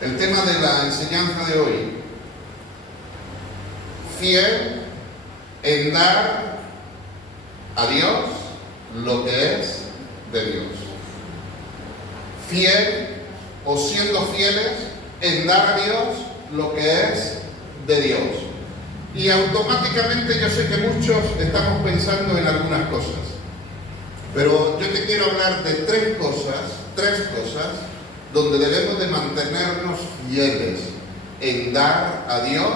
El tema de la enseñanza de hoy: fiel en dar a Dios lo que es de Dios. Fiel o siendo fieles en dar a Dios lo que es de Dios. Y automáticamente yo sé que muchos estamos pensando en algunas cosas, pero yo te quiero hablar de tres cosas donde debemos de mantenernos fieles en dar a Dios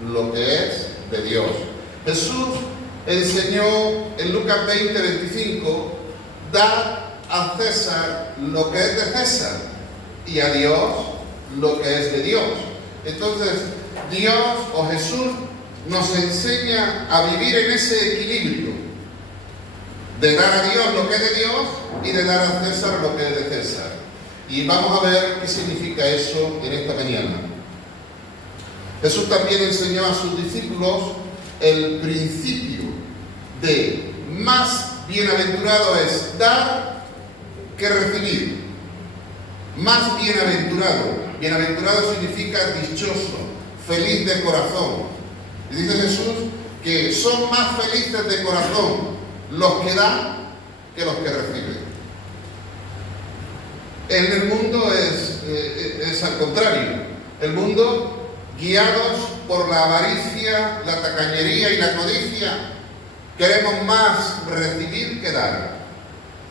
lo que es de Dios. Jesús enseñó en Lucas 20:25: dad a César lo que es de César y a Dios lo que es de Dios. Entonces, Dios o Jesús nos enseña a vivir en ese equilibrio de dar a Dios lo que es de Dios y de dar a César lo que es de César. Y vamos a ver qué significa eso en esta mañana. Jesús también enseñó a sus discípulos el principio de más bienaventurado es dar que recibir. Más bienaventurado. Bienaventurado significa dichoso, feliz de corazón. Y dice Jesús que son más felices de corazón los que dan que los que reciben. En el mundo es al contrario. El mundo, guiados por la avaricia, la tacañería y la codicia, queremos más recibir que dar.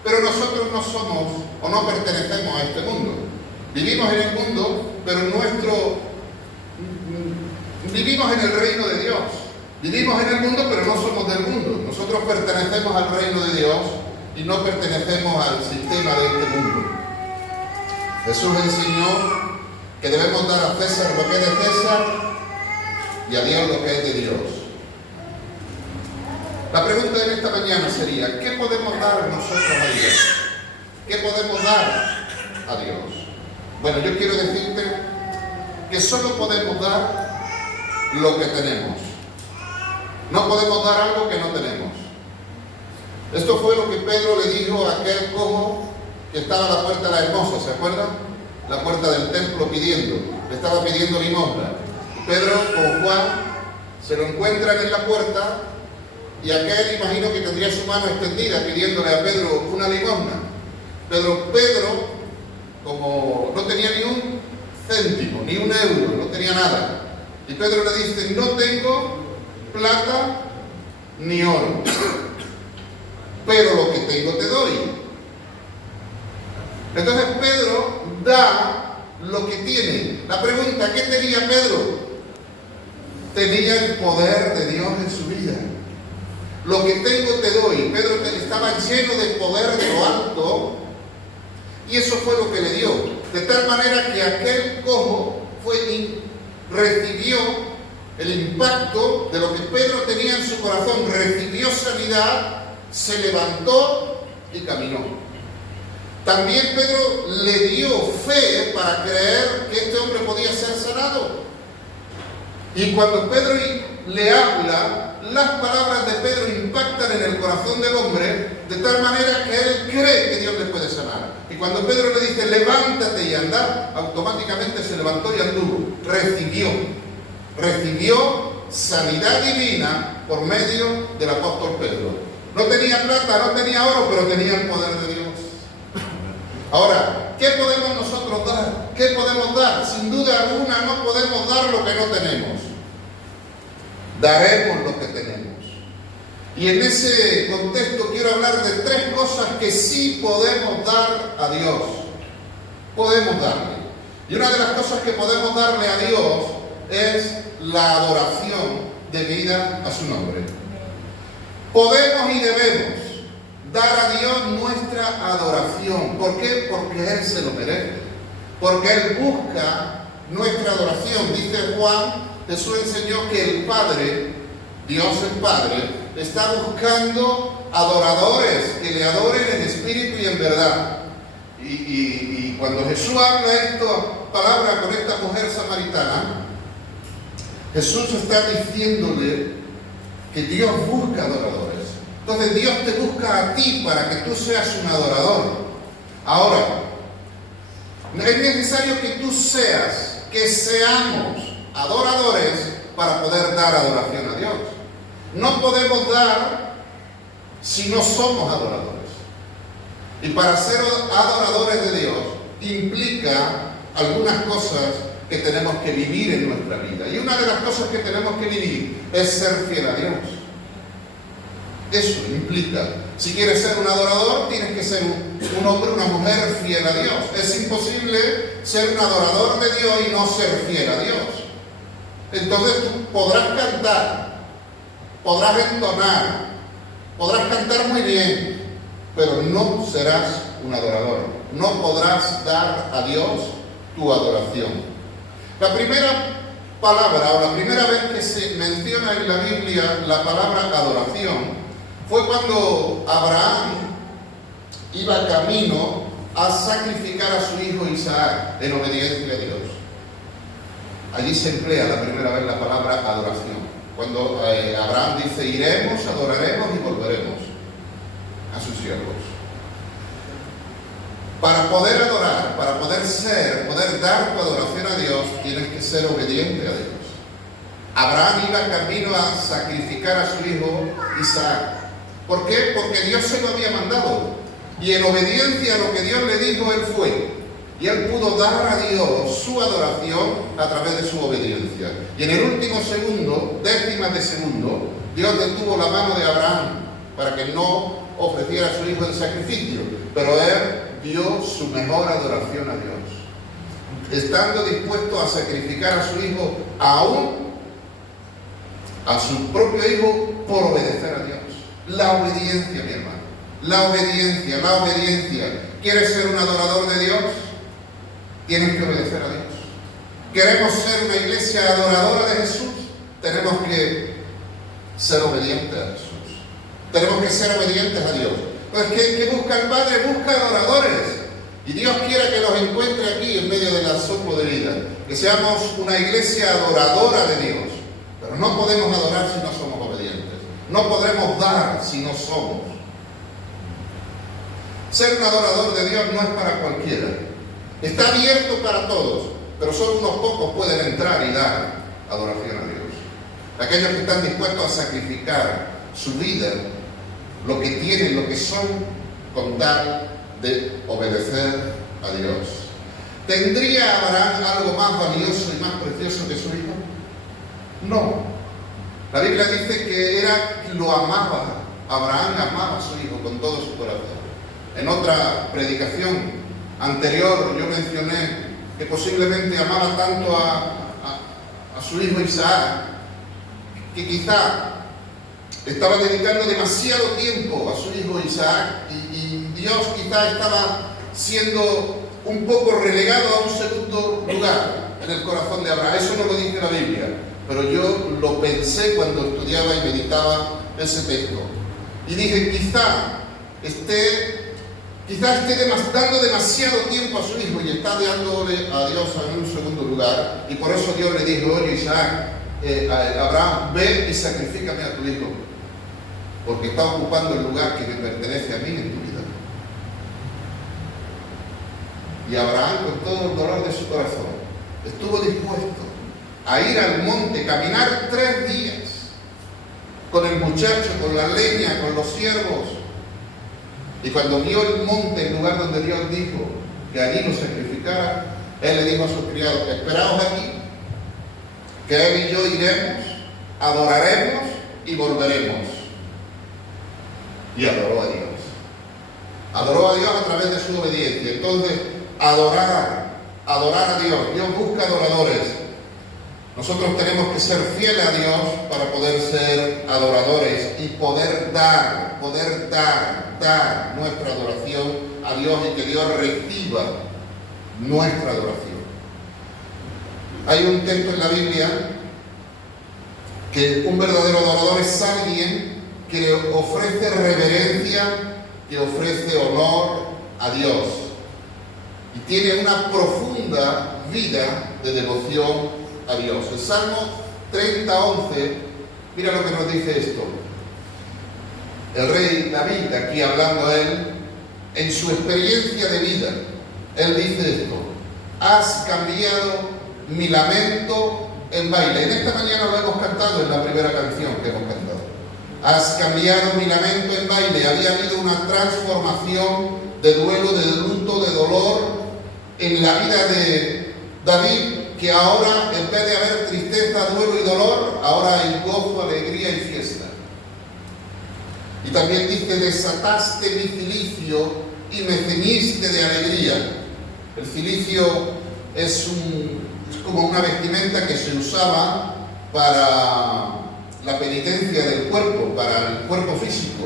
Pero nosotros no somos o no pertenecemos a este mundo. Vivimos en el mundo, pero vivimos en el reino de Dios. Vivimos en el mundo, pero no somos del mundo. Nosotros pertenecemos al reino de Dios y no pertenecemos al sistema de este mundo. Jesús enseñó que debemos dar a César lo que es de César y a Dios lo que es de Dios. La pregunta de esta mañana sería: ¿qué podemos dar nosotros a Dios? ¿Qué podemos dar a Dios? Bueno, yo quiero decirte que solo podemos dar lo que tenemos. No podemos dar algo que no tenemos. Esto fue lo que Pedro le dijo a aquel cojo que estaba a la puerta de la hermosa, ¿se acuerdan? La puerta del templo le estaba pidiendo limosna. Pedro con Juan se lo encuentran en la puerta y aquel, imagino que tendría su mano extendida pidiéndole a Pedro una limosna. Pedro, como no tenía ni un céntimo, ni un euro, no tenía nada. Y Pedro le dice: no tengo plata ni oro, pero lo que tengo te doy. Entonces Pedro da lo que tiene. La pregunta: ¿qué tenía Pedro? Tenía el poder de Dios en su vida. Lo que tengo te doy. Pedro estaba lleno de poder de lo alto y eso fue lo que le dio. De tal manera que aquel cojo recibió el impacto de lo que Pedro tenía en su corazón. Recibió sanidad, se levantó y caminó. También Pedro le dio fe para creer que este hombre podía ser sanado. Y cuando Pedro le habla, las palabras de Pedro impactan en el corazón del hombre de tal manera que él cree que Dios le puede sanar. Y cuando Pedro le dice: levántate y anda, automáticamente se levantó y anduvo. Recibió sanidad divina por medio del apóstol Pedro. No tenía plata, no tenía oro, pero tenía el poder de Dios. Ahora, ¿qué podemos nosotros dar? ¿Qué podemos dar? Sin duda alguna no podemos dar lo que no tenemos. Daremos lo que tenemos. Y en ese contexto quiero hablar de tres cosas que sí podemos dar a Dios. Podemos darle. Y una de las cosas que podemos darle a Dios es la adoración debida a su nombre. Podemos y debemos dar a Dios nuestra adoración. ¿Por qué? Porque Él se lo merece. Porque Él busca nuestra adoración. Dice Juan, Jesús enseñó que el Padre, Dios el Padre, está buscando adoradores que le adoren en espíritu y en verdad. Y cuando Jesús habla esta palabra con esta mujer samaritana, Jesús está diciéndole que Dios busca adoradores. Entonces Dios te busca a ti para que tú seas un adorador. Ahora, Es necesario que tú seas, que seamos adoradores para poder dar adoración a Dios. No podemos dar si no somos adoradores. Y para ser adoradores de Dios implica algunas cosas que tenemos que vivir en nuestra vida. Y una de las cosas que tenemos que vivir es ser fiel a Dios. Eso implica, si quieres ser un adorador, tienes que ser un hombre, una mujer fiel a Dios. Es imposible ser un adorador de Dios y no ser fiel a Dios. Entonces tú podrás cantar, podrás entonar, podrás cantar muy bien, pero no serás un adorador. No podrás dar a Dios tu adoración. La primera palabra o la primera vez que se menciona en la Biblia la palabra adoración fue cuando Abraham iba camino a sacrificar a su hijo Isaac en obediencia a Dios. Allí se emplea la primera vez la palabra adoración. Cuando Abraham dice, iremos, adoraremos y volveremos a sus siervos. Para poder adorar, para poder dar tu adoración a Dios, tienes que ser obediente a Dios. Abraham iba camino a sacrificar a su hijo Isaac. ¿Por qué? Porque Dios se lo había mandado. Y en obediencia a lo que Dios le dijo, él fue. Y él pudo dar a Dios su adoración a través de su obediencia. Y en el último segundo, décimas de segundo, Dios detuvo la mano de Abraham para que no ofreciera a su hijo en sacrificio. Pero él dio su mejor adoración a Dios, estando dispuesto a sacrificar a su hijo, aún a su propio hijo, por obedecer a Dios. La obediencia, mi hermano, la obediencia, la obediencia. ¿Quieres ser un adorador de Dios? Tienes que obedecer a Dios. ¿Queremos ser una iglesia adoradora de Jesús? Tenemos que ser obedientes a Jesús. Tenemos que ser obedientes a Dios. Pues ¿qué busca el Padre? Busca adoradores. Y Dios quiere que los encuentre aquí en medio de la su vida. Que seamos una iglesia adoradora de Dios. Pero no podemos adorar si no somos obedientes. No podremos dar si no somos. Ser un adorador de Dios no es para cualquiera. Está abierto para todos, pero solo unos pocos pueden entrar y dar adoración a Dios. Aquellos que están dispuestos a sacrificar su vida, lo que tienen, lo que son, con tal de obedecer a Dios. ¿Tendría Abraham algo más valioso y más precioso que su hijo? No. La Biblia dice que lo amaba. Abraham amaba a su hijo con todo su corazón. En otra predicación anterior yo mencioné que posiblemente amaba tanto a su hijo Isaac, que quizá estaba dedicando demasiado tiempo a su hijo Isaac y Dios quizá estaba siendo un poco relegado a un segundo lugar en el corazón de Abraham. Eso no lo dice la Biblia, pero yo lo pensé cuando estudiaba y meditaba ese texto. Y dije, quizá esté dando demasiado tiempo a su hijo y está dándole a Dios en un segundo lugar. Y por eso Dios le dijo, oye Isaac, Abraham, ve y sacrifícame a tu hijo, porque está ocupando el lugar que me pertenece a mí en tu vida. Y Abraham, con todo el dolor de su corazón, estuvo dispuesto a ir al monte, caminar 3 días con el muchacho, con la leña, con los siervos. Y cuando vio el monte, el lugar donde Dios dijo que allí lo sacrificara, él le dijo a sus criados, esperaos aquí, que él y yo iremos, adoraremos y volveremos. Y adoró a Dios. Adoró a Dios a través de su obediencia. Entonces, adorar a Dios. Dios busca adoradores. Nosotros tenemos que ser fieles a Dios para poder ser adoradores y poder dar nuestra adoración a Dios y que Dios reciba nuestra adoración. Hay un texto en la Biblia que un verdadero adorador es alguien que ofrece reverencia, que ofrece honor a Dios y tiene una profunda vida de devoción a Dios. El Salmo 30:11, mira lo que nos dice esto. El rey David, aquí hablando él, en su experiencia de vida, él dice esto: has cambiado mi lamento en baile. En esta mañana lo hemos cantado en la primera canción que hemos cantado. Has cambiado mi lamento en baile. Había habido una transformación de duelo, de luto, de dolor en la vida de David, que ahora, en vez de haber tristeza, duelo y dolor, ahora hay gozo, alegría y fiesta. Y también dice, desataste mi cilicio y me ceñiste de alegría. El cilicio es como una vestimenta que se usaba para la penitencia del cuerpo, para el cuerpo físico,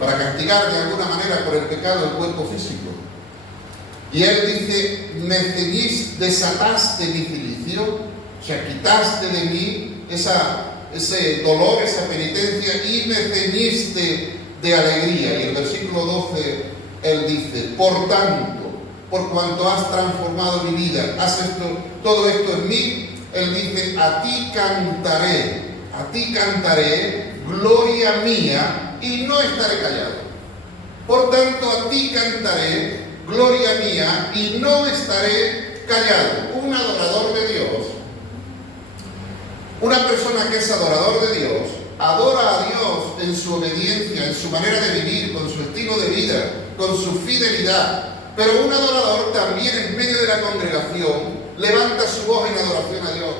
para castigar de alguna manera por el pecado del cuerpo físico. Y él dice, me ceñiste, desataste mi cilicio, o sea, quitaste de mí ese dolor, esa penitencia, y me ceñiste de alegría. Y el versículo 12, él dice, por tanto, por cuanto has transformado mi vida, has hecho todo esto en mí, él dice, a ti cantaré, gloria mía, y no estaré callado. Por tanto, a ti cantaré, gloria mía, y no estaré callado. Un adorador de Dios, una persona que es adorador de Dios, adora a Dios en su obediencia, en su manera de vivir, con su estilo de vida, con su fidelidad. Pero un adorador también en medio de la congregación levanta su voz en adoración a Dios.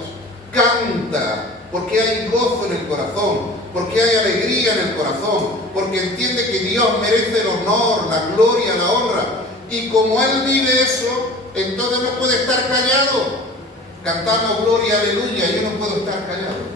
Canta, porque hay gozo en el corazón, porque hay alegría en el corazón, porque entiende que Dios merece el honor, la gloria, la honra. Y como él vive eso, entonces no puede estar callado. Cantamos gloria, aleluya, yo no puedo estar callado.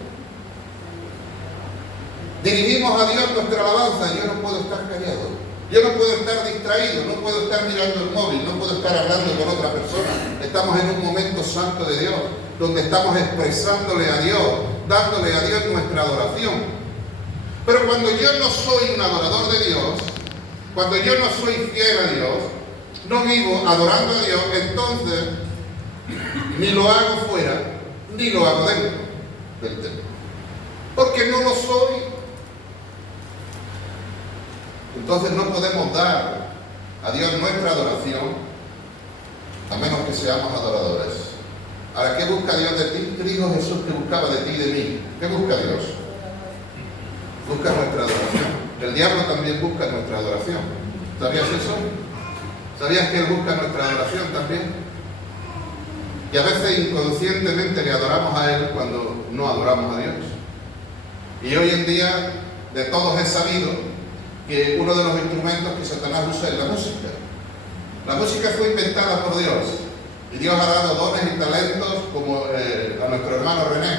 Dirigimos a Dios nuestra alabanza, yo no puedo estar callado. Yo no puedo estar distraído, no puedo estar mirando el móvil, no puedo estar hablando con otra persona. Estamos en un momento santo de Dios, donde estamos expresándole a Dios, dándole a Dios nuestra adoración. Pero cuando yo no soy un adorador de Dios, cuando yo no soy fiel a Dios, no vivo adorando a Dios, entonces ni lo hago fuera, ni lo hago dentro del templo. Porque no lo soy. Entonces no podemos dar a Dios nuestra adoración a menos que seamos adoradores. Ahora, ¿qué busca Dios de ti? ¿Qué dijo Jesús que buscaba de ti y de mí? ¿Qué busca Dios? Busca nuestra adoración. El diablo también busca nuestra adoración. ¿Sabías eso? ¿Sabías que él busca nuestra adoración también? Y a veces inconscientemente le adoramos a él cuando no adoramos a Dios. Y hoy en día de todos es sabido que uno de los instrumentos que Satanás usa es la música. La música fue inventada por Dios y Dios ha dado dones y talentos como a nuestro hermano René,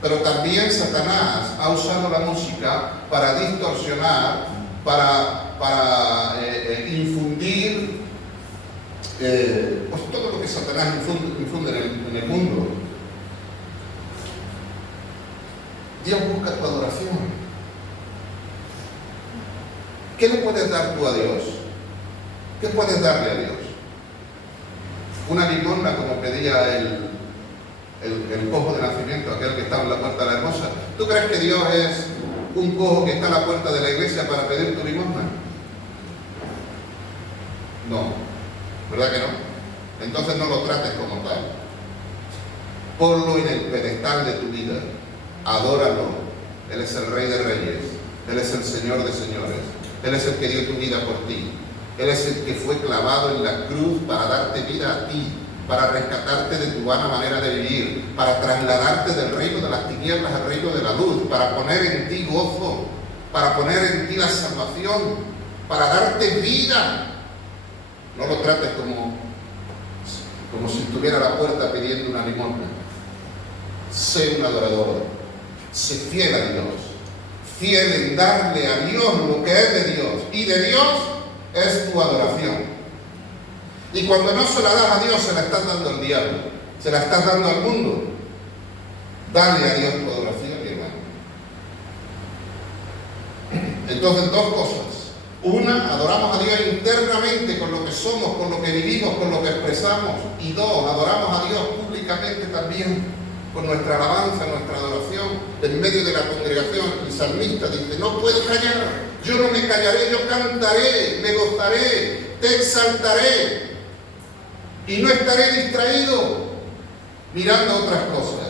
pero también Satanás ha usado la música para distorsionar, para infundir pues todo lo que Satanás infunde en el mundo. Dios busca tu adoración. ¿Qué le puedes dar tú a Dios? ¿Qué puedes darle a Dios? Una limosna como pedía el cojo de nacimiento, aquel que estaba en la puerta de la hermosa. ¿Tú crees que Dios es un cojo que está en la puerta de la iglesia para pedir tu limosna? No, ¿verdad que no? Entonces no lo trates como tal. Ponlo en el pedestal de tu vida. Adóralo. Él es el Rey de Reyes. Él es el Señor de Señores. Él es el que dio tu vida por ti. Él es el que fue clavado en la cruz para darte vida a ti, para rescatarte de tu vana manera de vivir, para trasladarte del reino de las tinieblas al reino de la luz, para poner en ti gozo, para poner en ti la salvación, para darte vida. No lo trates como si estuviera a la puerta pidiendo una limosna. Sé un adorador, sé fiel a Dios, fiel en darle a Dios lo que es de Dios, y de Dios es tu adoración. Y cuando no se la das a Dios, se la estás dando al diablo, se la estás dando al mundo. Dale a Dios tu adoración, mi hermano. Entonces, dos cosas. Una, adoramos a Dios internamente con lo que somos, con lo que vivimos, con lo que expresamos. Y dos, adoramos a Dios públicamente también, con nuestra alabanza, nuestra adoración, en medio de la congregación. El salmista dice, no puedo callar, yo no me callaré, yo cantaré, me gozaré, te exaltaré. Y no estaré distraído mirando otras cosas.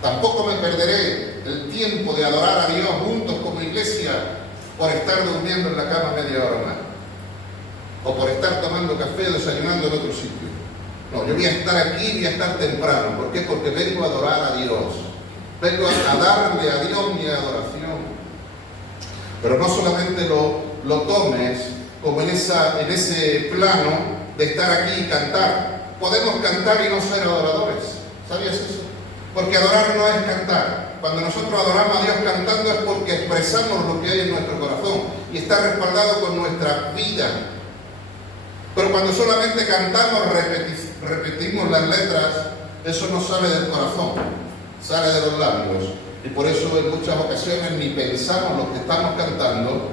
Tampoco me perderé el tiempo de adorar a Dios juntos como iglesia por estar durmiendo en la cama media hora más. O por estar tomando café o desayunando en otro sitio. No, yo voy a estar aquí, voy a estar temprano. ¿Por qué? Porque vengo a adorar a Dios. Vengo a darle a Dios mi adoración. Pero no solamente lo tomes como en ese plano de estar aquí y cantar. Podemos cantar y no ser adoradores. ¿Sabías eso? Porque adorar no es cantar. Cuando nosotros adoramos a Dios cantando es porque expresamos lo que hay en nuestro corazón y está respaldado con nuestra vida. Pero cuando solamente cantamos, repetimos las letras, eso no sale del corazón, sale de los labios. Y por eso en muchas ocasiones ni pensamos lo que estamos cantando,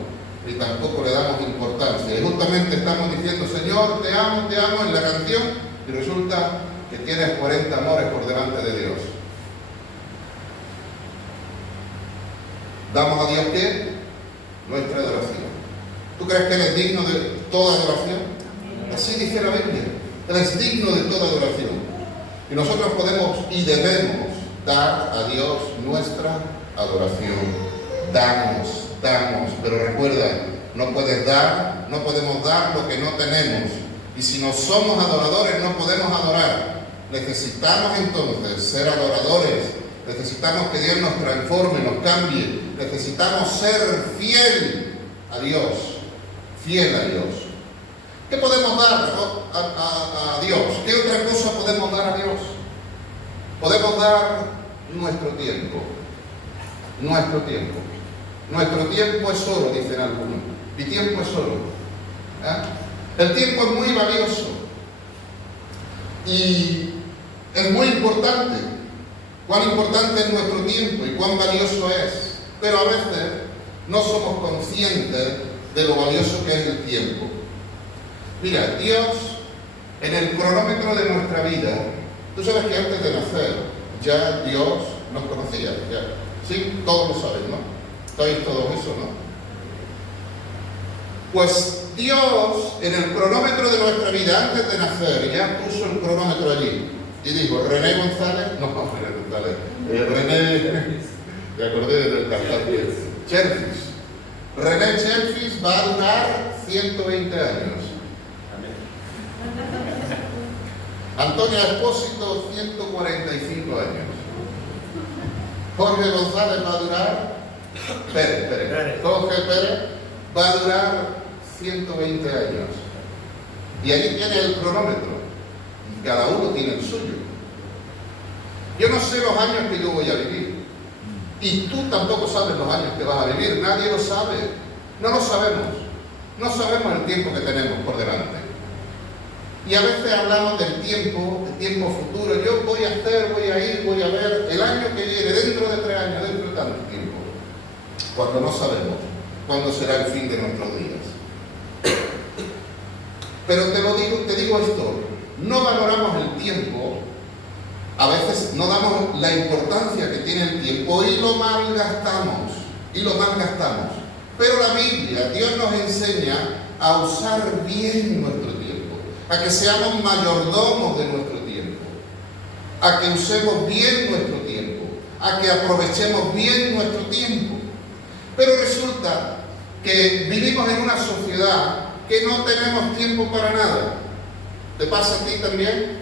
ni tampoco le damos importancia. Y justamente estamos diciendo, Señor, te amo en la canción, y resulta que tienes 40 amores por delante de Dios. ¿Damos a Dios qué? Nuestra adoración. ¿Tú crees que Él es digno de toda adoración? Así dice la Biblia. Él es digno de toda adoración. Y nosotros podemos y debemos dar a Dios nuestra adoración. Damos. Pero recuerda, no puedes dar, no podemos dar lo que no tenemos. Y si no somos adoradores, no podemos adorar. Necesitamos entonces ser adoradores. Necesitamos que Dios nos transforme, nos cambie. Necesitamos ser fiel a Dios. Fiel a Dios. ¿Qué podemos dar a Dios? ¿Qué otra cosa podemos dar a Dios? Podemos dar nuestro tiempo. Nuestro tiempo. Nuestro tiempo es oro, dicen algunos. Mi tiempo es oro. El tiempo es muy valioso. Y es muy importante. Cuán importante es nuestro tiempo y cuán valioso es. Pero a veces no somos conscientes de lo valioso que es el tiempo. Mira, Dios, en el cronómetro de nuestra vida, tú sabes que antes de nacer, ya Dios nos conocía, ya. Sí, todos lo saben, ¿no? ¿Sabéis todo eso, no? Pues Dios, en el cronómetro de nuestra vida, antes de nacer, ya puso el cronómetro allí. Y dijo, René González, René, me acordé del cantante, Cherfis. René Cherfis va a durar 120 años. Antonio Espósito, 145 años. Jorge González va a durar, Jorge Pérez va a durar 120 años. Y allí tiene el cronómetro. Y cada uno tiene el suyo. Yo no sé los años que yo voy a vivir. Y tú tampoco sabes los años que vas a vivir. Nadie lo sabe. No lo sabemos. No sabemos el tiempo que tenemos por delante. Y a veces hablamos del tiempo futuro. Yo voy a hacer, voy a ir, voy a ver el año que viene, dentro de 3 años, dentro de tanto tiempo. Cuando no sabemos cuándo será el fin de nuestros días. Pero te digo esto, no valoramos el tiempo, a veces no damos la importancia que tiene el tiempo y lo malgastamos. Pero la Biblia, Dios nos enseña a usar bien nuestro tiempo. A que seamos mayordomos de nuestro tiempo, a que usemos bien nuestro tiempo, a que aprovechemos bien nuestro tiempo. Pero resulta que vivimos en una sociedad que no tenemos tiempo para nada. ¿Te pasa a ti también?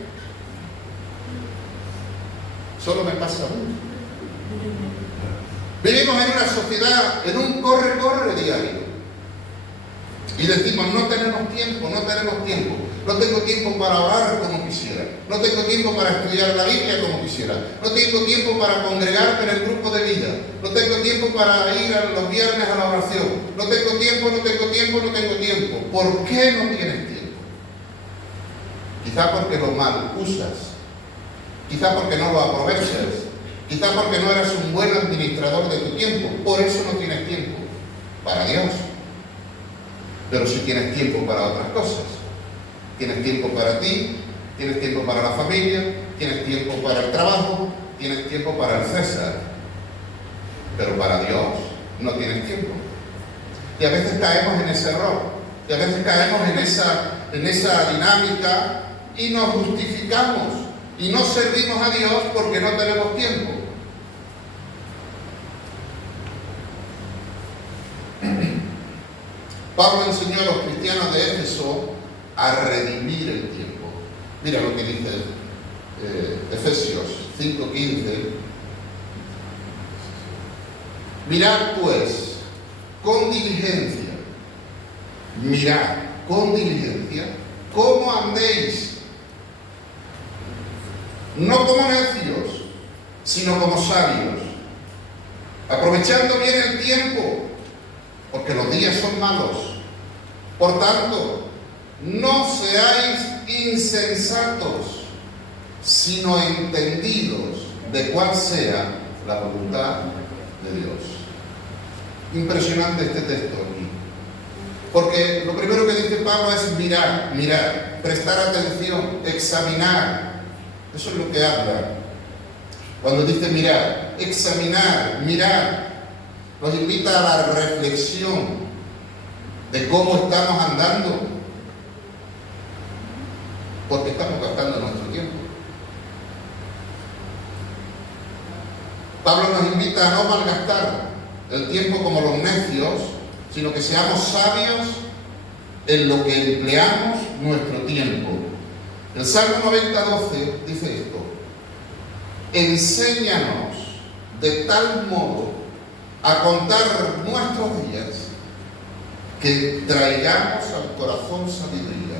Solo me pasa a mí. Vivimos en una sociedad, en un corre-corre diario. Y decimos, no tenemos tiempo. No tengo tiempo para orar como quisiera. No tengo tiempo para estudiar la Biblia como quisiera. No tengo tiempo para congregarme en el grupo de vida. No tengo tiempo para ir a los viernes a la oración. No tengo tiempo. ¿Por qué no tienes tiempo? Quizá porque lo mal usas. Quizá porque no lo aprovechas. Quizá porque no eres un buen administrador de tu tiempo. Por eso no tienes tiempo para Dios. Pero sí tienes tiempo para otras cosas. Tienes tiempo para ti, tienes tiempo para la familia, tienes tiempo para el trabajo, tienes tiempo para el César. Pero para Dios no tienes tiempo. Y a veces caemos en ese error. Y a veces caemos en esa dinámica y nos justificamos y no servimos a Dios porque no tenemos tiempo. Pablo enseñó a los cristianos de Éfeso a redimir el tiempo. Mira lo que dice Efesios 5:15. Mirad pues con diligencia, cómo andéis, no como necios, sino como sabios, aprovechando bien el tiempo, porque los días son malos. Por tanto, no seáis insensatos, sino entendidos de cuál sea la voluntad de Dios. Impresionante este texto aquí. Porque lo primero que dice Pablo es mirar, prestar atención, examinar. Eso es lo que habla. Cuando dice mirar, examinar, mirar, nos invita a la reflexión de cómo estamos andando, porque estamos gastando nuestro tiempo. Pablo nos invita a no malgastar el tiempo como los necios, sino que seamos sabios en lo que empleamos nuestro tiempo. El Salmo 90:12 dice esto: enséñanos de tal modo a contar nuestros días que traigamos al corazón sabiduría.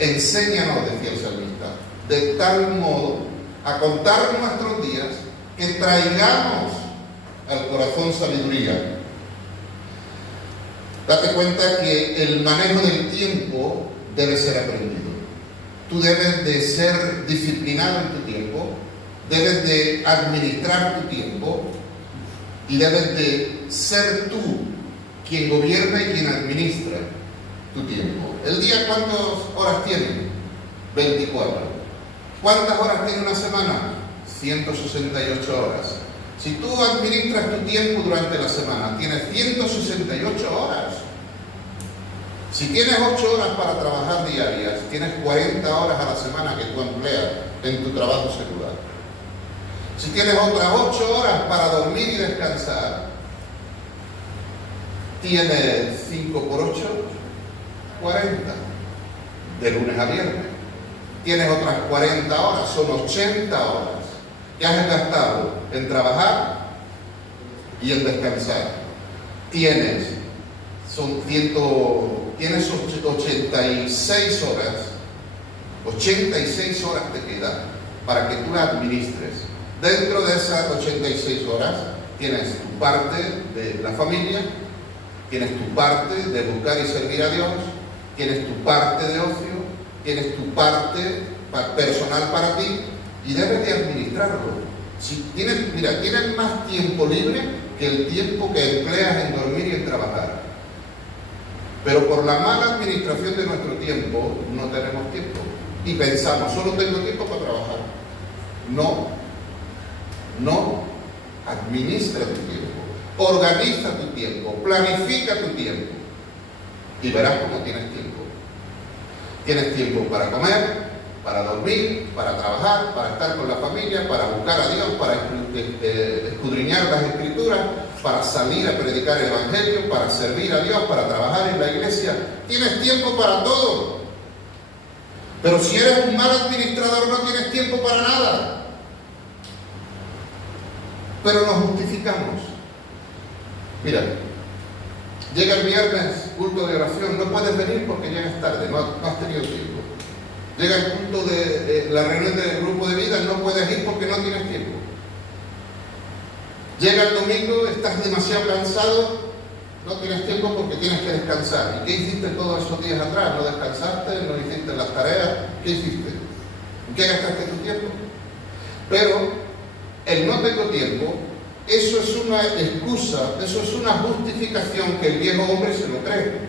Enséñanos, decía el salmista, de tal modo a contar nuestros días que traigamos al corazón sabiduría. Date cuenta que el manejo del tiempo debe ser aprendido. Tú debes de ser disciplinado en tu tiempo, debes de administrar tu tiempo y debes de ser tú quien gobierna y quien administra tu tiempo. ¿El día cuántas horas tiene? 24. ¿Cuántas horas tiene una semana? 168 horas. Si tú administras tu tiempo durante la semana, tienes 168 horas. Si tienes 8 horas para trabajar diarias, tienes 40 horas a la semana que tú empleas en tu trabajo secular. Si tienes otras 8 horas para dormir y descansar, tienes 5 por 8, 40, de lunes a viernes. Tienes otras 40 horas, son 80 horas que has gastado en trabajar y en descansar. Tienes 86 horas, 86 horas te quedan para que tú las administres. Dentro de esas 86 horas tienes tu parte de la familia, tienes tu parte de buscar y servir a Dios, tienes tu parte de ocio, tienes tu parte personal para ti y debes de administrarlo. Si tienes más tiempo libre que el tiempo que empleas en dormir y en trabajar. Pero por la mala administración de nuestro tiempo no tenemos tiempo. Y pensamos, solo tengo tiempo para trabajar. No, administra tu tiempo, organiza tu tiempo, planifica tu tiempo y verás cómo tienes tiempo. Tienes tiempo para comer, para dormir, para trabajar, para estar con la familia, para buscar a Dios, para escudriñar las Escrituras, para salir a predicar el Evangelio, para servir a Dios, para trabajar en la iglesia. Tienes tiempo para todo. Pero si eres un mal administrador no tienes tiempo para nada. Pero nos justificamos. Mira, llega el viernes, culto de oración, no puedes venir porque llegas tarde, no has tenido tiempo. Llega el culto de la reunión del grupo de vida, no puedes ir porque no tienes tiempo. Llega el domingo, estás demasiado cansado, no tienes tiempo porque tienes que descansar. ¿Y qué hiciste todos esos días atrás? ¿No descansaste? ¿No hiciste las tareas? ¿Qué hiciste? ¿En qué gastaste tu tiempo? Pero el no tengo tiempo, eso es una excusa, eso es una justificación que el viejo hombre se lo cree.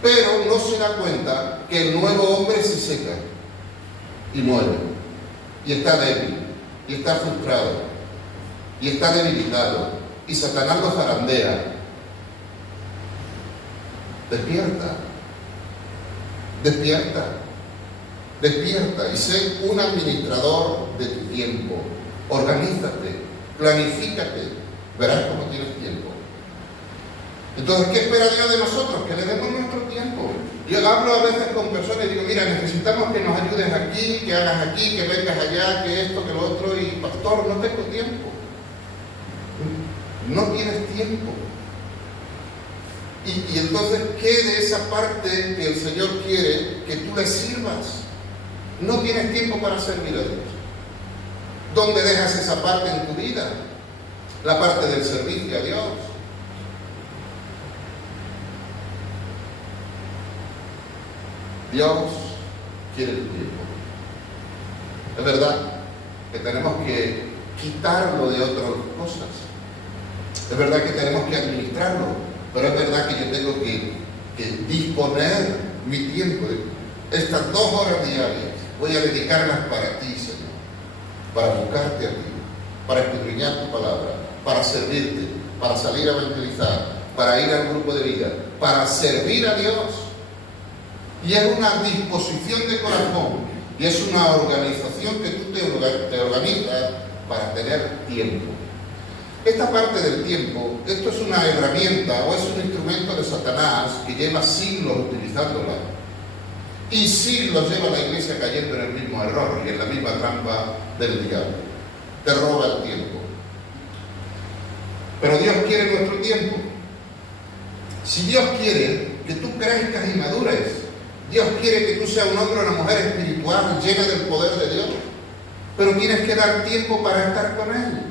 Pero no se da cuenta que el nuevo hombre se seca y muere, y está débil, y está frustrado, y está debilitado, y Satanás lo zarandea. Despierta, despierta. Despierta y sé un administrador de tu tiempo. Organízate, planifícate, verás cómo tienes tiempo. Entonces, ¿qué espera Dios de nosotros? Que le demos nuestro tiempo. Yo hablo a veces con personas y digo, mira, necesitamos que nos ayudes aquí, que hagas aquí, que vengas allá, que esto, que lo otro, y pastor, no tengo tiempo. No tienes tiempo. Y entonces, ¿qué de esa parte que el Señor quiere que tú le sirvas? No tienes tiempo para servir a Dios. ¿Dónde dejas esa parte en tu vida? La parte del servicio a Dios. Dios quiere tu tiempo. Es verdad que tenemos que quitarlo de otras cosas. Es verdad que tenemos que administrarlo, pero es verdad que yo tengo que disponer mi tiempo. Estas 2 horas diarias voy a dedicarlas para ti, Señor, para buscarte a ti, para escudriñar tu palabra, para servirte, para salir a evangelizar, para ir al grupo de vida, para servir a Dios. Y es una disposición de corazón y es una organización que tú te organizas para tener tiempo. Esta parte del tiempo, esto es una herramienta o es un instrumento de Satanás que lleva siglos utilizándola. Y siglos lleva la iglesia cayendo en el mismo error y en la misma trampa del diablo. Te roba el tiempo. Pero Dios quiere nuestro tiempo. Si Dios quiere que tú crezcas y madures, Dios quiere que tú seas un hombre o una mujer espiritual llena del poder de Dios, pero tienes que dar tiempo para estar con Él.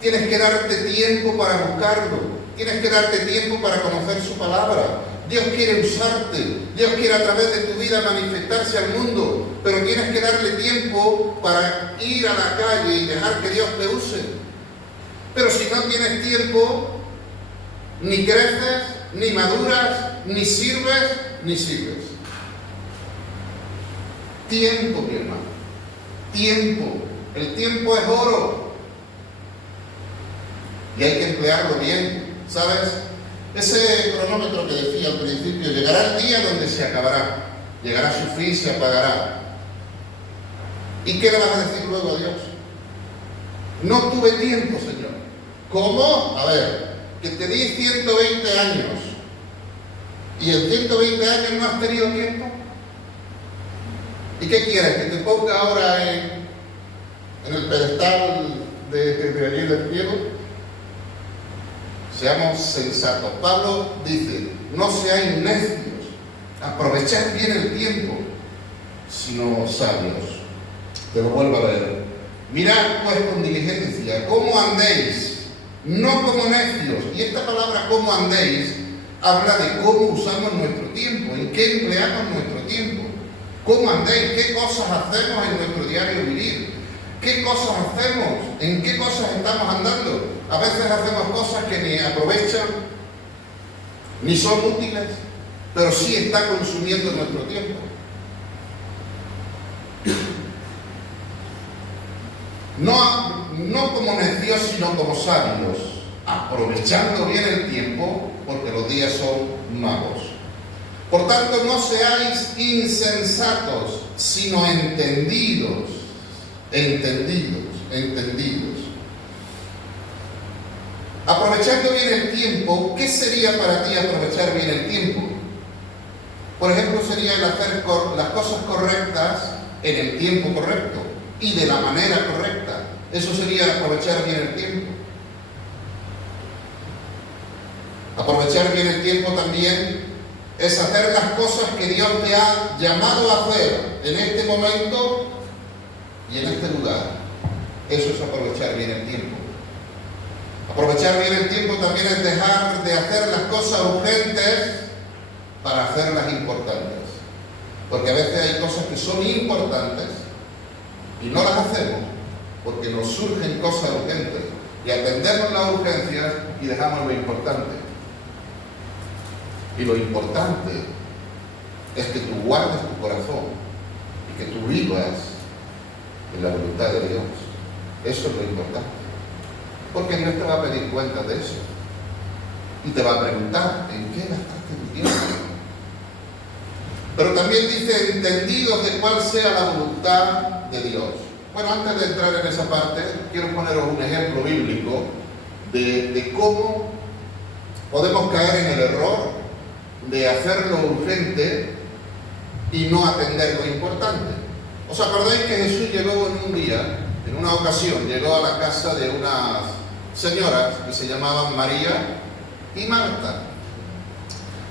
Tienes que darte tiempo para buscarlo. Tienes que darte tiempo para conocer su palabra. Dios quiere usarte. Dios quiere a través de tu vida manifestarse al mundo, pero tienes que darle tiempo para ir a la calle y dejar que Dios te use. Pero si no tienes tiempo, ni creces, ni maduras, ni sirves. Tiempo, mi hermano. Tiempo. El tiempo es oro. Y hay que emplearlo bien. ¿Sabes? Ese cronómetro que decía al principio, llegará el día donde se acabará. Llegará su fin, se apagará. ¿Y qué le vas a decir luego a Dios? No tuve tiempo, Señor. ¿Cómo? A ver, que te di 120 años. ¿Y en 120 años no has tenido tiempo? ¿Y qué quieres? ¿Que te ponga ahora en el pedestal de allí del cielo? Seamos sensatos. Pablo dice, no seáis necios, aprovechad bien el tiempo, sino sabios. Te lo vuelvo a leer. Mirad pues con diligencia cómo andéis, no como necios. Y esta palabra cómo andéis habla de cómo usamos nuestro tiempo, en qué empleamos nuestro tiempo. ¿Cómo andéis? ¿Qué cosas hacemos en nuestro diario vivir? ¿Qué cosas hacemos? ¿En qué cosas estamos andando? A veces hacemos cosas que ni aprovechan, ni son útiles, pero sí está consumiendo nuestro tiempo. No como necios, sino como sabios, aprovechando bien el tiempo, porque los días son malos. Por tanto, no seáis insensatos, sino entendidos. Aprovechando bien el tiempo, ¿qué sería para ti aprovechar bien el tiempo? Por ejemplo, sería el hacer las cosas correctas en el tiempo correcto y de la manera correcta. Eso sería aprovechar bien el tiempo. Aprovechar bien el tiempo también es hacer las cosas que Dios te ha llamado a hacer en este momento y en este lugar. Eso es aprovechar bien el tiempo. Aprovechar bien el tiempo también es dejar de hacer las cosas urgentes para hacerlas importantes. Porque a veces hay cosas que son importantes y no las hacemos porque nos surgen cosas urgentes y atendemos las urgencias y dejamos lo importante. Y lo importante es que tú guardes tu corazón y que tú vivas en la voluntad de Dios. Eso es lo importante. Porque Dios te va a pedir cuentas de eso. Y te va a preguntar, ¿en qué gastaste tu tiempo? Pero también dice entendidos de cuál sea la voluntad de Dios. Bueno, antes de entrar en esa parte, quiero poneros un ejemplo bíblico de cómo podemos caer en el error de hacer lo urgente y no atender lo importante. ¿Os acordáis que Jesús llegó en un día, en una ocasión, llegó a la casa de unas señoras que se llamaban María y Marta?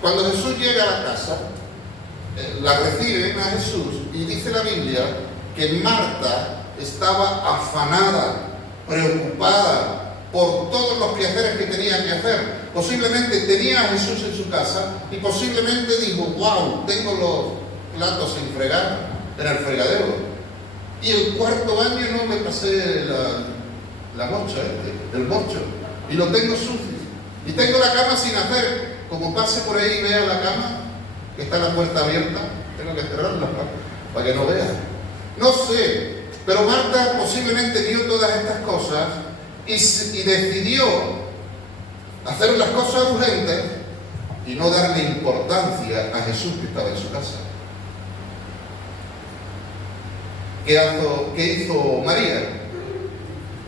Cuando Jesús llega a la casa, la reciben a Jesús y dice la Biblia que Marta estaba afanada, preocupada por todos los quehaceres que tenía que hacer. Posiblemente tenía a Jesús en su casa y posiblemente dijo, wow, tengo los platos sin fregar en el fregadero. Y el cuarto baño no me pasé la mocha, el mocho, y lo tengo sucio. Y tengo la cama sin hacer. Como pase por ahí y vea la cama, que está la puerta abierta, tengo que cerrarla para que no vea. No sé, pero Marta posiblemente vio todas estas cosas y decidió hacer las cosas urgentes y no darle importancia a Jesús que estaba en su casa. ¿Qué hizo María?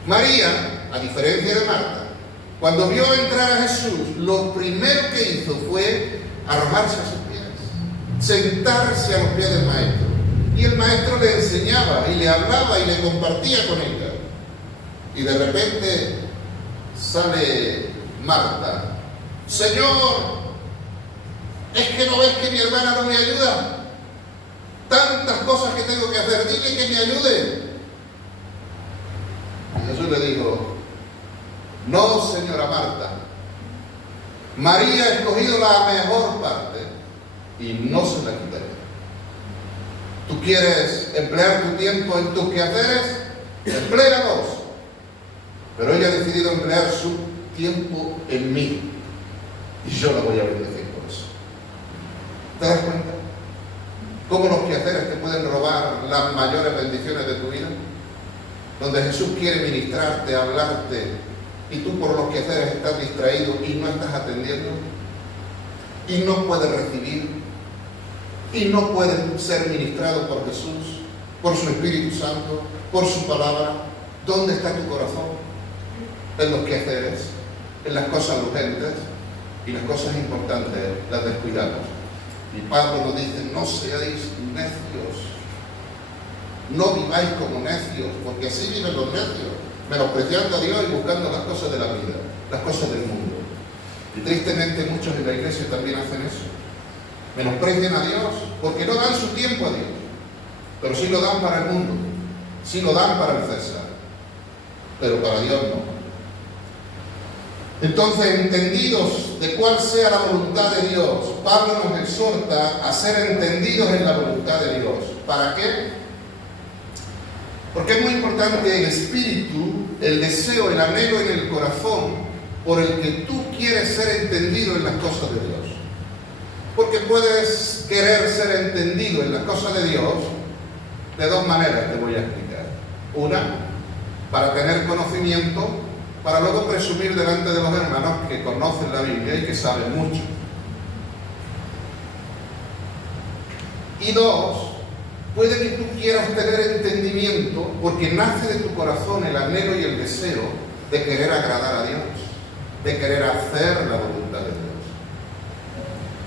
María, a diferencia de Marta, cuando vio entrar a Jesús, lo primero que hizo fue arrojarse a sus pies, sentarse a los pies del Maestro. Y el Maestro le enseñaba y le hablaba y le compartía con ella. Y de repente sale Marta. Señor, ¿es que no ves que mi hermana no me ayuda? Tantas cosas que tengo que hacer, dile que me ayude. Y Jesús le dijo, no, señora Marta, María ha escogido la mejor parte y no se la quitaré. ¿Tú quieres emplear tu tiempo en tus quehaceres? Empléalos. Pero ella ha decidido emplear su tiempo en mí y yo la voy a bendecir por eso. ¿Te das cuenta? ¿Cómo los quehaceres te pueden robar las mayores bendiciones de tu vida? Donde Jesús quiere ministrarte, hablarte, y tú por los quehaceres estás distraído y no estás atendiendo, y no puedes recibir, y no puedes ser ministrado por Jesús, por su Espíritu Santo, por su palabra. ¿Dónde está tu corazón? En los quehaceres, en las cosas urgentes, y las cosas importantes las descuidamos. Y Pablo nos dice, no seáis necios, no viváis como necios, porque así viven los necios, menospreciando a Dios y buscando las cosas de la vida, las cosas del mundo. Y tristemente muchos en la iglesia también hacen eso. Menosprecian a Dios porque no dan su tiempo a Dios, pero sí lo dan para el mundo, sí lo dan para el César, pero para Dios no. Entonces, entendidos de cuál sea la voluntad de Dios, Pablo nos exhorta a ser entendidos en la voluntad de Dios. ¿Para qué? Porque es muy importante el espíritu, el deseo, el anhelo en el corazón por el que tú quieres ser entendido en las cosas de Dios. Porque puedes querer ser entendido en las cosas de Dios de dos maneras, te voy a explicar. Una, para tener conocimiento, para luego presumir delante de los hermanos que conocen la Biblia y que saben mucho. Y dos, puede que tú quieras tener entendimiento porque nace de tu corazón el anhelo y el deseo de querer agradar a Dios, de querer hacer la voluntad de Dios.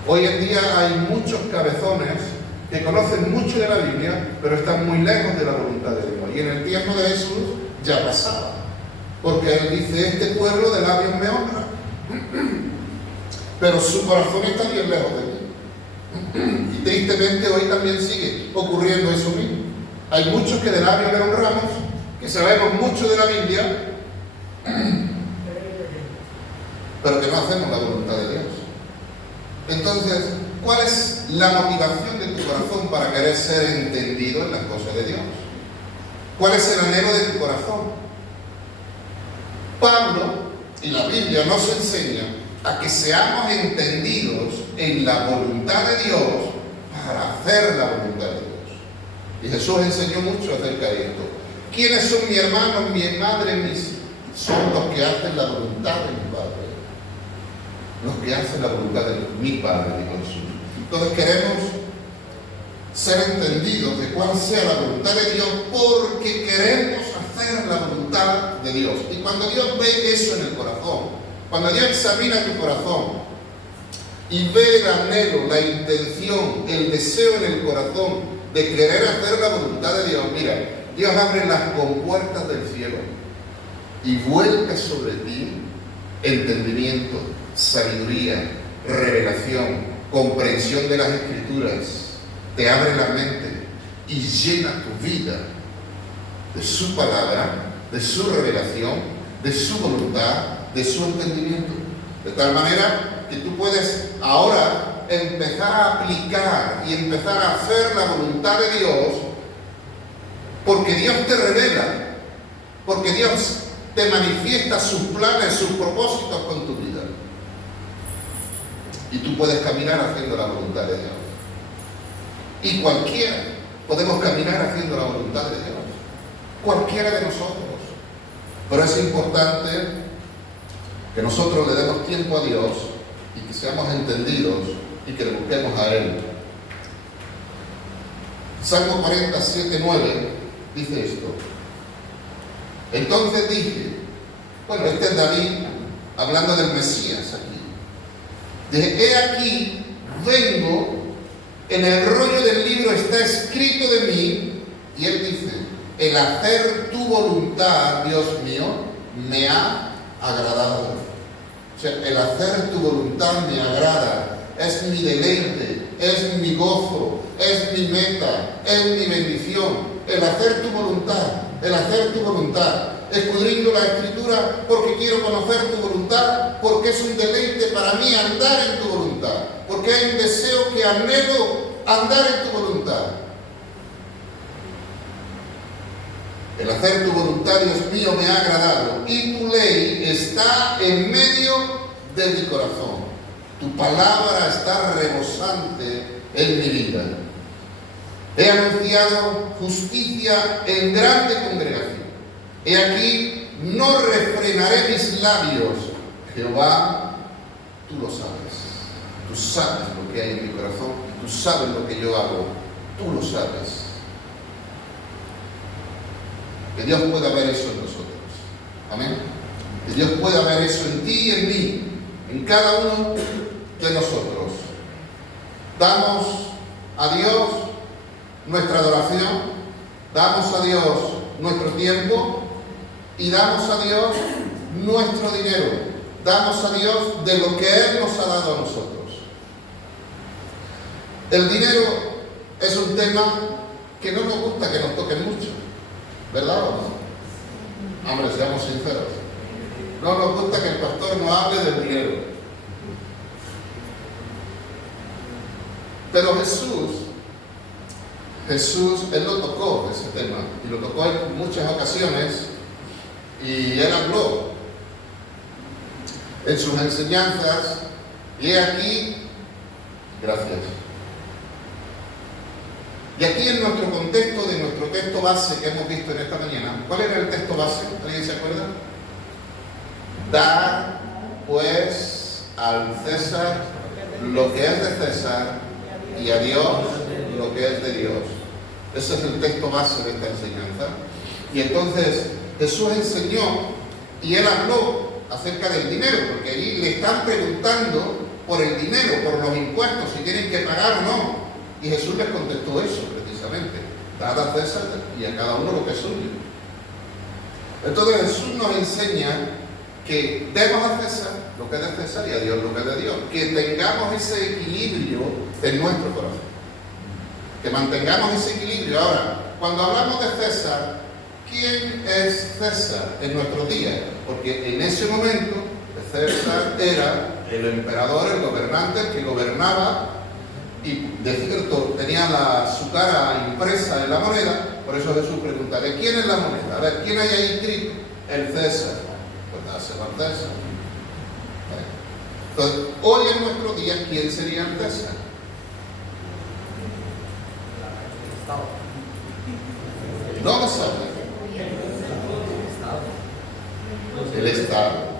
Hoy en día hay muchos cabezones que conocen mucho de la Biblia, pero están muy lejos de la voluntad de Dios. Y en el tiempo de Jesús ya pasaba. Porque Él dice, este pueblo de labios me honra, pero su corazón está bien lejos de mí. Y tristemente hoy también sigue ocurriendo eso mismo. Hay muchos que de labios le honramos, que sabemos mucho de la Biblia, pero que no hacemos la voluntad de Dios. Entonces, ¿cuál es la motivación de tu corazón para querer ser entendido en las cosas de Dios? ¿Cuál es el anhelo de tu corazón? Pablo y la Biblia nos enseña a que seamos entendidos en la voluntad de Dios para hacer la voluntad de Dios. Y Jesús enseñó mucho acerca de esto. ¿Quiénes son mi hermano, mi madre, son los que hacen la voluntad de mi Padre? Los que hacen la voluntad de mi Padre, dijo Jesús. Entonces queremos ser entendidos de cuál sea la voluntad de Dios, porque queremos hacer la voluntad de Dios. Y cuando Dios ve eso en el corazón, cuando Dios examina tu corazón y ve el anhelo, la intención, el deseo en el corazón de querer hacer la voluntad de Dios, mira, Dios abre las compuertas del cielo y vuelca sobre ti entendimiento, sabiduría, revelación, comprensión de las Escrituras. Te abre la mente y llena tu vida de su palabra, de su revelación, de su voluntad, de su entendimiento. De tal manera que tú puedes ahora empezar a aplicar y empezar a hacer la voluntad de Dios, porque Dios te revela, porque Dios te manifiesta sus planes, sus propósitos con tu vida. Y tú puedes caminar haciendo la voluntad de Dios. Y cualquiera podemos caminar haciendo la voluntad de Dios. Cualquiera de nosotros. Pero es importante que nosotros le demos tiempo a Dios y que seamos entendidos y que le busquemos a Él. Salmo 47:9 dice esto. Entonces dije, bueno, este es David hablando del Mesías aquí. Dije, he aquí, vengo, en el rollo del libro está escrito de mí, y él dice, el hacer tu voluntad, Dios mío, me ha agradado. O sea, el hacer tu voluntad me agrada, es mi deleite, es mi gozo, es mi meta, es mi bendición. El hacer tu voluntad, el hacer tu voluntad. Escudriño la Escritura porque quiero conocer tu voluntad, porque es un deleite para mí andar en tu voluntad, porque hay un deseo que anhelo andar en tu voluntad. El hacer tu voluntad, Dios mío, me ha agradado, y tu ley está en medio de mi corazón. Tu palabra está rebosante en mi vida. He anunciado justicia en grande congregación. He aquí, no refrenaré mis labios. Jehová, tú lo sabes. Tú sabes lo que hay en mi corazón. Tú sabes lo que yo hago. Tú lo sabes. Que Dios pueda ver eso en nosotros. Amén. Que Dios pueda ver eso en ti y en mí. En cada uno de nosotros. Damos a Dios nuestra adoración. Damos a Dios nuestro tiempo. Y damos a Dios nuestro dinero. Damos a Dios de lo que Él nos ha dado a nosotros. El dinero es un tema que no nos gusta que nos toquen mucho. ¿Verdad o no? Hombre, seamos sinceros. No nos gusta que el pastor nos hable del dinero. Pero Jesús, Él lo tocó ese tema. Y lo tocó en muchas ocasiones. Y Él habló en sus enseñanzas, y he aquí, gracias. Y aquí en nuestro contexto, de nuestro texto base que hemos visto en esta mañana, ¿cuál era el texto base? ¿Alguien se acuerda? Dar, pues, al César lo que es de César, y a Dios lo que es de Dios. Ese es el texto base de esta enseñanza. Y entonces Jesús enseñó y Él habló acerca del dinero, porque allí le están preguntando por el dinero, por los impuestos, si tienen que pagar o no. Y Jesús les contestó eso precisamente. Dad a César y a cada uno lo que es suyo. Entonces Jesús nos enseña que demos a César lo que es de César y a Dios lo que es de Dios. Que tengamos ese equilibrio en nuestro corazón. Que mantengamos ese equilibrio. Ahora, cuando hablamos de César, ¿quién es César en nuestros días? Porque en ese momento César era el emperador, el gobernante, el que gobernaba, y de cierto tenía su cara impresa en la moneda. Por eso Jesús pregunta, ¿de quién es la moneda? A ver, ¿quién hay ahí escrito? El César. Pues dáselo al César. Entonces, hoy en nuestros días, ¿quién sería el César? No lo sabe. El Estado.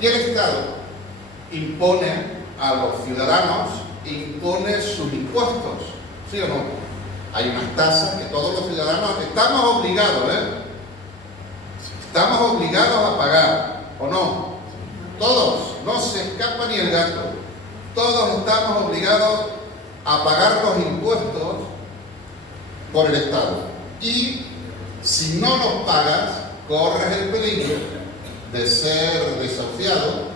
Y el Estado impone a los ciudadanos, impone sus impuestos. O ¿Sí o no? Hay unas tasas que todos los ciudadanos estamos obligados, Estamos obligados a pagar, ¿o no? Todos, no se escapa ni el gato. Todos estamos obligados a pagar los impuestos por el Estado. Y si no los pagas, corres el peligro de ser desahuciado.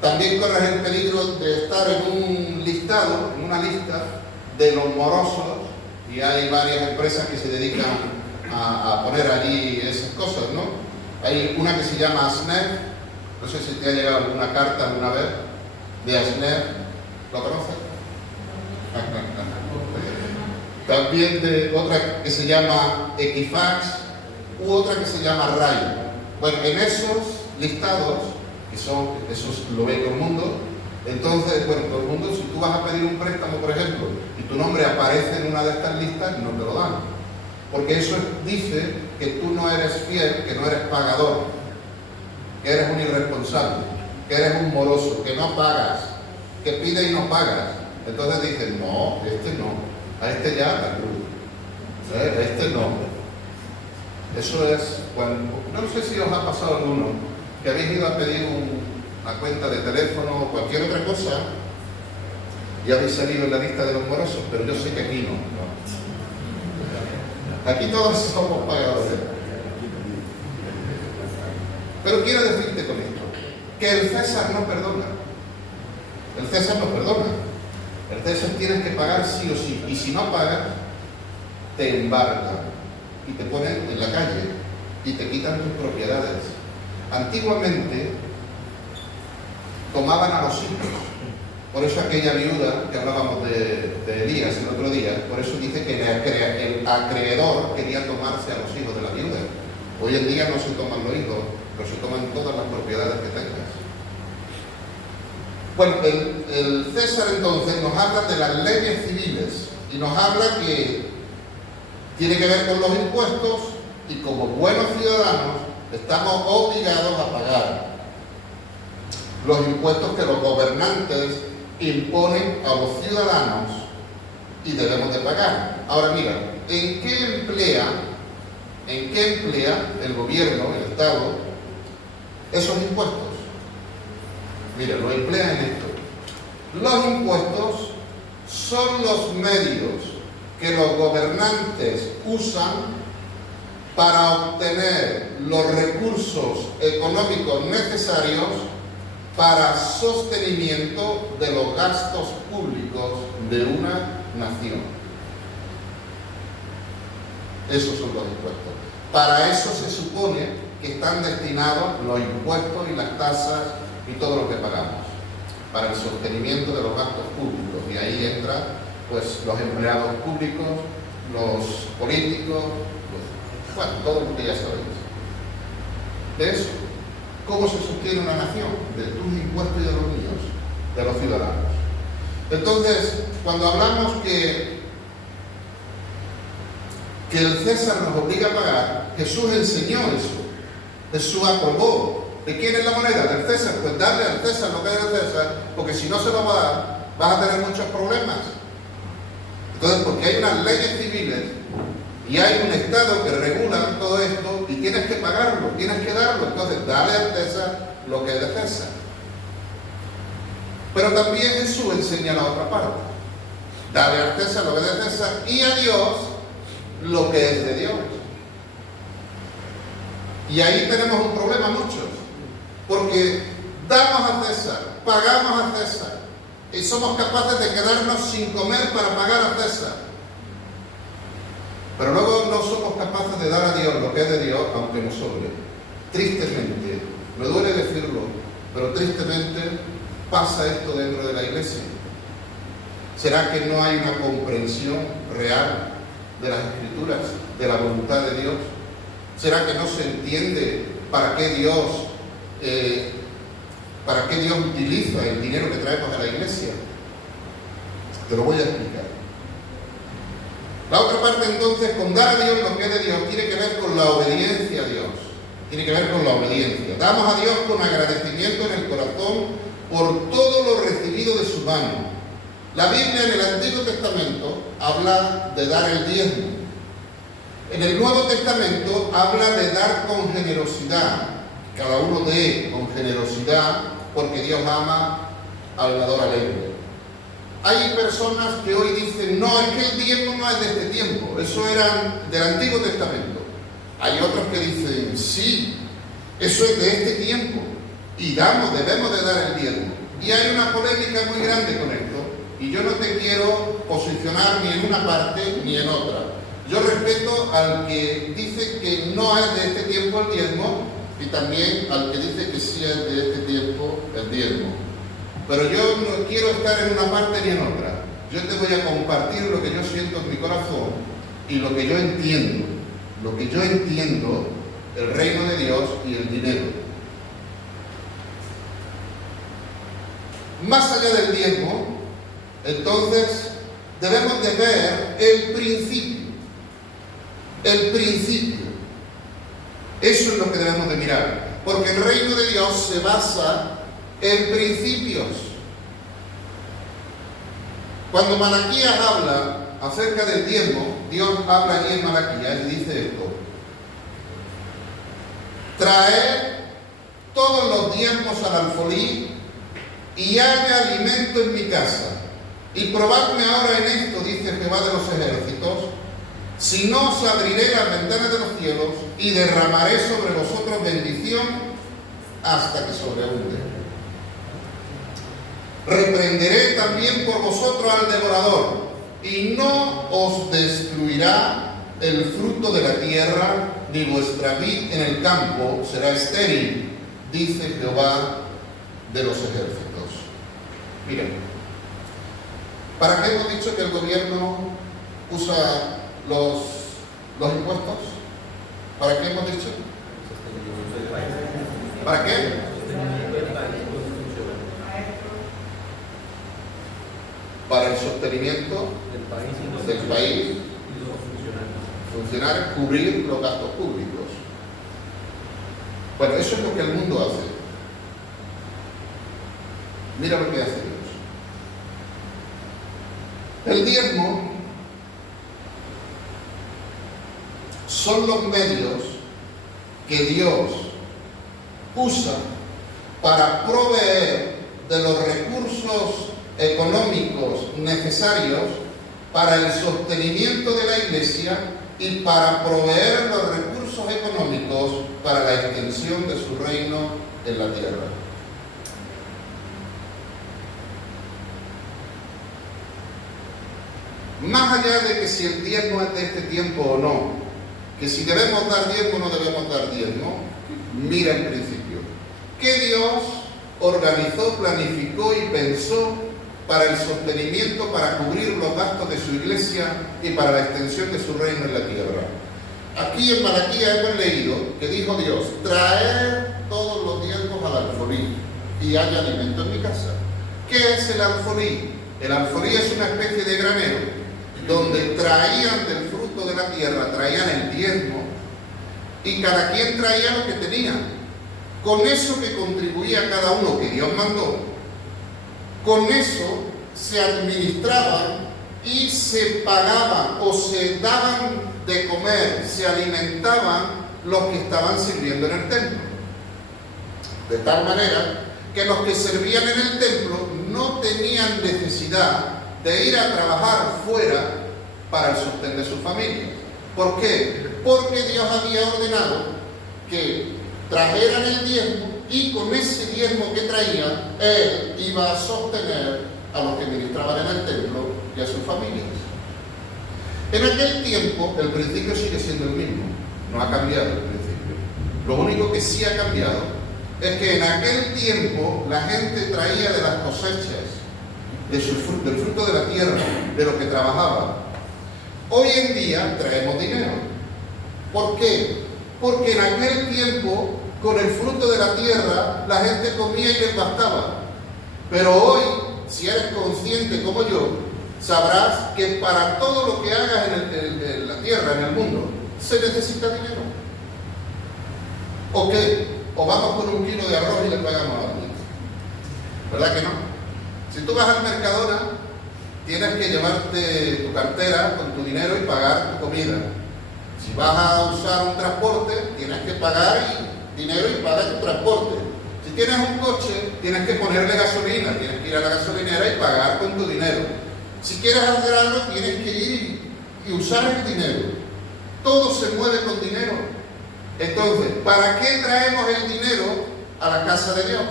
También corres el peligro de estar en un listado, en una lista de los morosos, y hay varias empresas que se dedican a poner allí esas cosas, ¿no? Hay una que se llama ASNEF, no sé si te ha llegado alguna carta alguna vez de ASNEF, ¿lo conoces? También de otra que se llama Equifax, u otra que se llama RAI. Bueno, en esos listados, que son, esos lo ve todo el mundo, entonces, bueno, todo el mundo, si tú vas a pedir un préstamo, por ejemplo, y tu nombre aparece en una de estas listas, no te lo dan. Porque eso dice que tú no eres fiel, que no eres pagador, que eres un irresponsable, que eres un moroso, que no pagas, que pides y no pagas. Entonces dicen, no, este no, a este ya la cruz, a este no. Eso es cuando, no sé si os ha pasado alguno, que habéis ido a pedir una cuenta de teléfono o cualquier otra cosa y habéis salido en la lista de los morosos, pero yo sé que aquí no. Aquí todos somos pagadores. Pero quiero decirte con esto, que el César no perdona. El César no perdona. El César tienes que pagar sí o sí. Y si no pagas, te embarcan y te ponen en la calle y te quitan tus propiedades. Antiguamente tomaban a los hijos. Por eso aquella viuda que hablábamos de Elías el otro día, por eso dice que el acreedor quería tomarse a los hijos de la viuda. Hoy en día no se toman los hijos, pero se toman todas las propiedades que tengas. Bueno, el César entonces nos habla de las leyes civiles y nos habla que tiene que ver con los impuestos y como buenos ciudadanos estamos obligados a pagar los impuestos que los gobernantes imponen a los ciudadanos y debemos de pagar. Ahora mira, ¿en qué emplea el gobierno, el Estado, esos impuestos? Mira, lo emplea en esto. Los impuestos son los medios que los gobernantes usan para obtener los recursos económicos necesarios para sostenimiento de los gastos públicos de una nación. Esos son los impuestos. Para eso se supone que están destinados los impuestos y las tasas y todo lo que pagamos, para el sostenimiento de los gastos públicos. Y ahí entra, pues, los empleados públicos, los políticos, bueno, todo lo que ya sabéis. De eso. ¿Cómo se sostiene una nación? De tus impuestos y de los míos, de los ciudadanos. Entonces, cuando hablamos que el César nos obliga a pagar, Jesús enseñó eso. Jesús aprobó. ¿De quién es la moneda? Del César. Pues darle al César lo que es del César, porque si no se lo va a dar, vas a tener muchos problemas. Entonces, porque hay unas leyes civiles y hay un Estado que regula todo esto y tienes que pagarlo, tienes que darlo. Entonces, dale al César lo que es de César. Pero también Jesús enseña la otra parte. Dale al César lo que es de César y a Dios lo que es de Dios. Y ahí tenemos un problema muchos, porque damos a César, pagamos a César y somos capaces de quedarnos sin comer para pagar a César. Pero luego no somos capaces de dar a Dios lo que es de Dios, aunque nos sobre. Tristemente, me duele decirlo, pero tristemente pasa esto dentro de la iglesia. ¿Será que no hay una comprensión real de las Escrituras, de la voluntad de Dios? ¿Será que no se entiende para qué Dios utiliza el dinero que traemos a la iglesia? Te lo voy a explicar. La otra parte entonces, con dar a Dios lo que es de Dios, tiene que ver con la obediencia a Dios. Tiene que ver con la obediencia. Damos a Dios con agradecimiento en el corazón por todo lo recibido de su mano. La Biblia en el Antiguo Testamento habla de dar el diezmo. En el Nuevo Testamento habla de dar con generosidad. Cada uno dé con generosidad porque Dios ama al dador alegre. Hay personas que hoy dicen, no, es que el diezmo no es de este tiempo, eso era del Antiguo Testamento. Hay otros que dicen, sí, eso es de este tiempo y debemos de dar el diezmo. Y hay una polémica muy grande con esto y yo no te quiero posicionar ni en una parte ni en otra. Yo respeto al que dice que no es de este tiempo el diezmo y también al que dice que sí es de este tiempo el diezmo. Pero yo no quiero estar en una parte ni en otra. Yo te voy a compartir lo que yo siento en mi corazón y lo que yo entiendo. Lo que yo entiendo, el reino de Dios y el dinero. Más allá del diezmo, entonces debemos de ver el principio. El principio. Eso es lo que debemos de mirar. Porque el reino de Dios se basa en principios. Cuando Malaquías habla acerca del diezmo, Dios habla allí en Malaquías y dice esto: traed todos los diezmos al alfolí y haya alimento en mi casa. Y probadme ahora en esto, dice Jehová de los ejércitos, si no os abriré las ventanas de los cielos y derramaré sobre vosotros bendición hasta que sobreabunde. Reprenderé también por vosotros al devorador, y no os destruirá el fruto de la tierra, ni vuestra vid en el campo será estéril, dice Jehová de los ejércitos. Miren, ¿para qué hemos dicho que el gobierno usa los impuestos? ¿Para qué hemos dicho? ¿Para qué? Para el sostenimiento del país, funcionar, cubrir los gastos públicos. Bueno, eso es lo que el mundo hace. Mira lo que hace Dios. El diezmo son los medios que Dios usa para proveer de los recursos económicos necesarios para el sostenimiento de la Iglesia y para proveer los recursos económicos para la extensión de su reino en la tierra. Más allá de que si el diezmo es de este tiempo o no, que si debemos dar diezmo o no debemos dar diezmo, mira el principio. ¿Qué Dios organizó, planificó y pensó para el sostenimiento, para cubrir los gastos de su iglesia y para la extensión de su reino en la tierra? Aquí en Malaquías hemos leído que dijo Dios: traer todos los diezmos al alfolí y haya alimento en mi casa. ¿Qué es el alfolí? El alfolí es una especie de granero donde traían del fruto de la tierra, traían el diezmo y cada quien traía lo que tenía. Con eso que contribuía cada uno, que Dios mandó, con eso se administraban y se pagaban o se daban de comer, se alimentaban los que estaban sirviendo en el templo. De tal manera que los que servían en el templo no tenían necesidad de ir a trabajar fuera para el sostén de sus familias. ¿Por qué? Porque Dios había ordenado que trajeran el diezmo y con ese diezmo que traían, Él iba a sostener a los que ministraban en el templo y a sus familias. En aquel tiempo, el principio sigue siendo el mismo, no ha cambiado el principio. Lo único que sí ha cambiado es que en aquel tiempo la gente traía de las cosechas, del fruto de la tierra, de lo que trabajaba. Hoy en día traemos dinero. ¿Por qué? Porque en aquel tiempo, con el fruto de la tierra, la gente comía y les bastaba. Pero hoy, si eres consciente como yo, sabrás que para todo lo que hagas en la tierra, en el mundo, se necesita dinero. ¿O qué? O vamos con un kilo de arroz y le pagamos a alguien. ¿Verdad que no? Si tú vas al Mercadona tienes que llevarte tu cartera con tu dinero y pagar tu comida. Si vas a usar un transporte, tienes que pagar dinero y pagar tu transporte. Si tienes un coche, tienes que ponerle gasolina, tienes que ir a la gasolinera y pagar con tu dinero. Si quieres hacer algo, tienes que ir y usar el dinero. Todo se mueve con dinero. Entonces, ¿para qué traemos el dinero a la casa de Dios?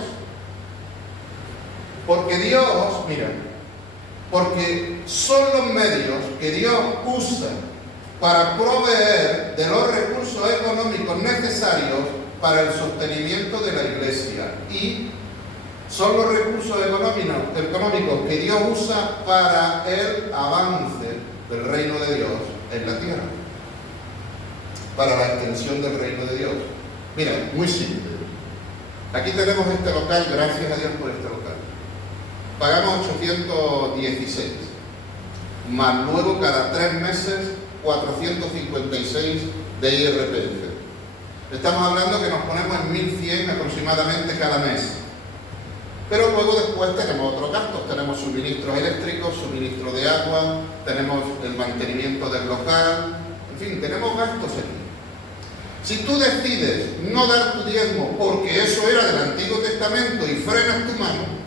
Porque Dios, mira, porque son los medios que Dios usa para proveer de los recursos económicos necesarios para el sostenimiento de la iglesia. Y son los recursos económicos que Dios usa para el avance del reino de Dios en la tierra, para la extensión del reino de Dios. Mira, muy simple. Aquí tenemos este local, gracias a Dios por este local. Pagamos 816, más luego cada 3 meses 456 de IRPF. Estamos hablando que nos ponemos en 1100 aproximadamente cada mes. Pero luego después tenemos otros gastos, tenemos suministros eléctricos, suministro de agua, tenemos el mantenimiento del local, en fin, tenemos gastos aquí. Si tú decides no dar tu diezmo porque eso era del Antiguo Testamento y frenas tu mano,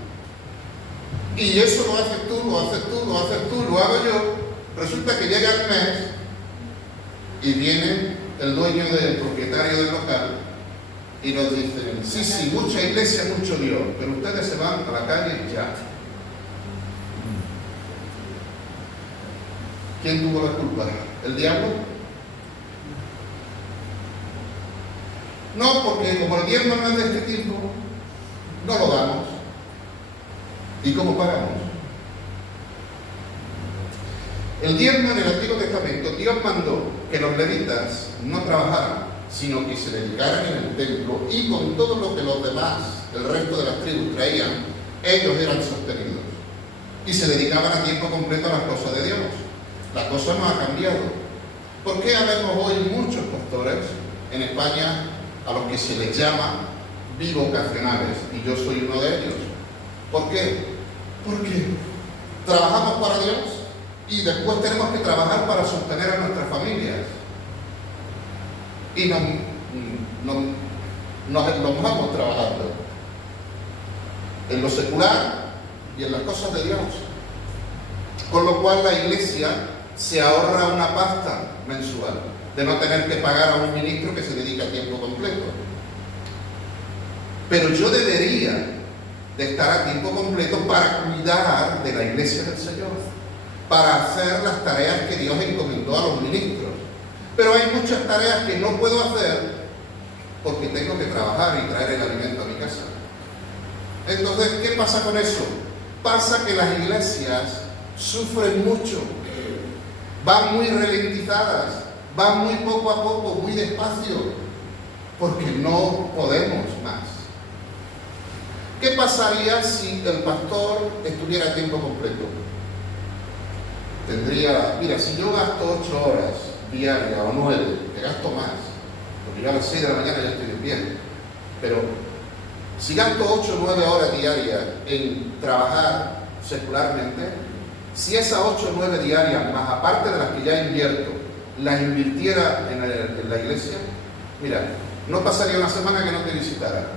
y eso lo haces tú, lo haces tú, lo haces tú, lo hago yo, resulta que llega el mes y viene el dueño del propietario del local y nos dicen, sí, mucha iglesia, mucho Dios, pero ustedes se van a la calle ya. ¿Quién tuvo la culpa? ¿El diablo? No, porque como el diezmo no es de este tiempo, no lo damos. ¿Y cómo pagamos? El diezmo en el Antiguo Testamento, Dios mandó que los levitas no trabajaran, sino que se dedicaran en el templo, y con todo lo que los demás, el resto de las tribus traían, ellos eran sostenidos y se dedicaban a tiempo completo a las cosas de Dios. La cosa no ha cambiado. ¿Por qué habemos hoy muchos pastores en España a los que se les llama bivocacionales? Y yo soy uno de ellos. ¿Por qué? Porque trabajamos para Dios y después tenemos que trabajar para sostener a nuestras familias. Y nos vamos trabajando en lo secular y en las cosas de Dios. Con lo cual la iglesia se ahorra una pasta mensual de no tener que pagar a un ministro que se dedica a tiempo completo. Pero yo debería de estar a tiempo completo para cuidar de la iglesia del Señor, para hacer las tareas que Dios encomendó a los ministros. Pero hay muchas tareas que no puedo hacer porque tengo que trabajar y traer el alimento a mi casa. Entonces, ¿qué pasa con eso? Pasa que las iglesias sufren mucho, van muy ralentizadas, van muy poco a poco, muy despacio, porque no podemos más. ¿Qué pasaría si el pastor estuviera a tiempo completo? Mira, si yo gasto 8 horas diarias o 9, que gasto más, porque yo a las 6 de la mañana ya estoy en pie, pero si gasto 8 o 9 horas diarias en trabajar secularmente, si esas 8 o 9 diarias, más aparte de las que ya invierto, las invirtiera en la iglesia, mira, no pasaría una semana que no te visitara,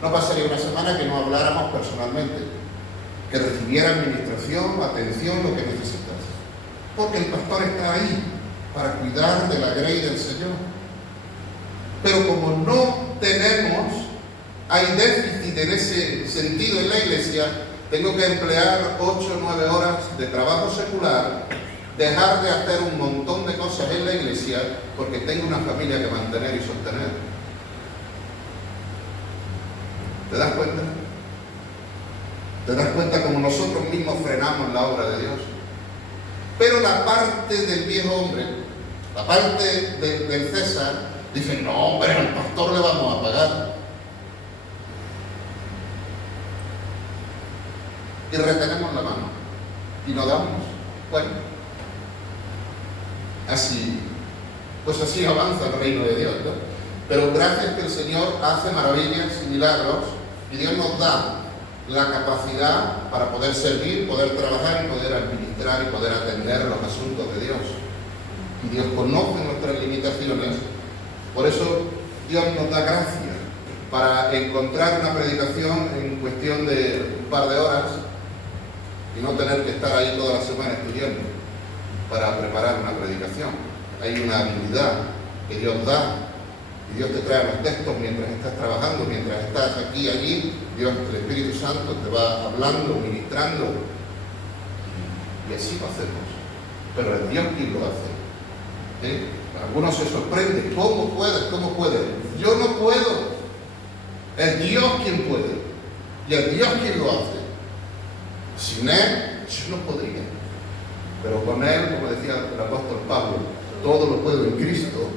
no pasaría una semana que no habláramos personalmente, que recibiera administración, atención, lo que necesitas, porque el pastor está ahí para cuidar de la grey del Señor. Pero como no tenemos, hay déficit en ese sentido en la iglesia, tengo que emplear 8 o 9 horas de trabajo secular, dejar de hacer un montón de cosas en la iglesia porque tengo una familia que mantener y sostener. ¿Te das cuenta? ¿Te das cuenta cómo nosotros mismos frenamos la obra de Dios? Pero la parte del viejo hombre, la parte del César, dice, no hombre, al pastor le vamos a pagar. Y retenemos la mano y no damos. Bueno, así avanza el reino de Dios, ¿no? Pero gracias que el Señor hace maravillas y milagros y Dios nos da la capacidad para poder servir, poder trabajar y poder administrar y poder atender los asuntos de Dios. Y Dios conoce nuestras limitaciones, por eso Dios nos da gracia para encontrar una predicación en cuestión de un par de horas y no tener que estar ahí toda la semana estudiando para preparar una predicación. Hay una habilidad que Dios da y Dios te trae los textos mientras estás trabajando, mientras estás aquí, allí. Dios, el Espíritu Santo, te va hablando, ministrando y así lo hacemos. Pero es Dios quien lo hace. ¿Sí? Algunos se sorprenden. ¿Cómo puedes? ¿Cómo puedes? Yo no puedo. Es Dios quien puede. Y es Dios quien lo hace. Sin Él, yo no podría. Pero con Él, como decía el apóstol Pablo, todo lo puedo en Cristo,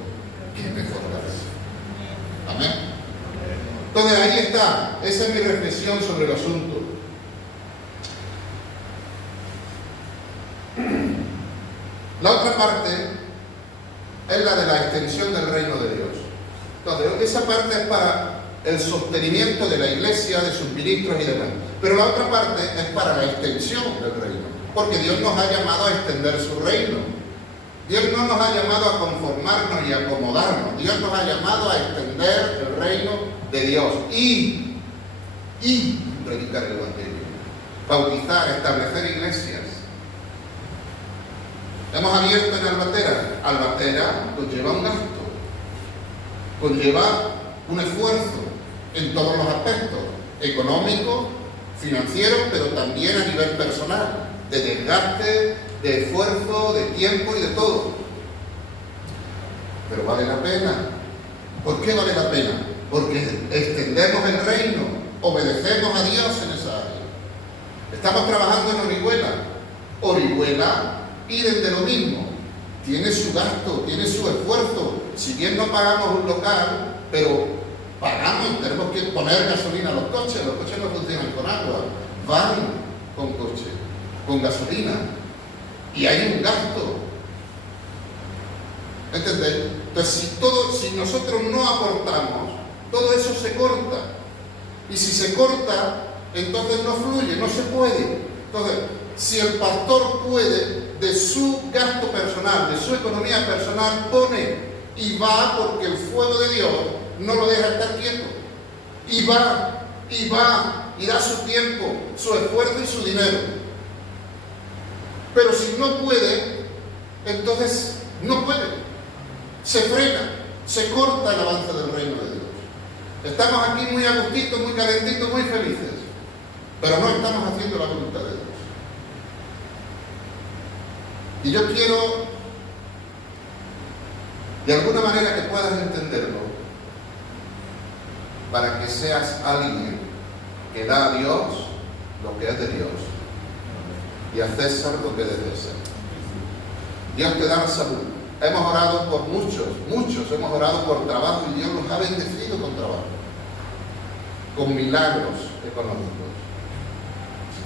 que me fortalece. Amén. Entonces ahí está. Esa es mi reflexión sobre el asunto. La otra parte es la de la extensión del reino de Dios. Entonces, esa parte es para el sostenimiento de la iglesia, de sus ministros y demás. Pero la otra parte es para la extensión del reino. Porque Dios nos ha llamado a extender su reino. Dios no nos ha llamado a conformarnos y a acomodarnos. Dios nos ha llamado a extender el reino de Dios. Y predicar el evangelio. Bautizar, establecer iglesias. Hemos abierto en Albatera. Albatera conlleva un gasto. Conlleva un esfuerzo en todos los aspectos, económico, financiero, pero también a nivel personal, de desgaste, de esfuerzo, de tiempo y de todo. Pero vale la pena. ¿Por qué vale la pena? Porque extendemos el reino, obedecemos a Dios en esa área. Estamos trabajando en Orihuela. Orihuela, idem de lo mismo. Tiene su gasto, tiene su esfuerzo. Si bien no pagamos un local, pero pagamos, tenemos que poner gasolina a los coches no funcionan con agua, van con coche, con gasolina, y hay un gasto. ¿Entendéis? Entonces, si nosotros no aportamos, todo eso se corta. Y si se corta, entonces no fluye, no se puede. Entonces, si el pastor puede, de su gasto personal, de su economía personal, pone y va, porque el fuego de Dios no lo deja estar quieto. Y va, y da su tiempo, su esfuerzo y su dinero. Pero si no puede, entonces no puede. Se frena, se corta el avance del reino de Dios. Estamos aquí muy a gustito, muy calentitos, muy felices, pero no estamos haciendo la voluntad de Dios. Y yo quiero, de alguna manera, que puedas entenderlo, para que seas alguien que da a Dios lo que es de Dios y a César lo que es de César. Dios te da la salud. Hemos orado por muchos hemos orado por trabajo y Dios los ha bendecido con trabajo, con milagros económicos.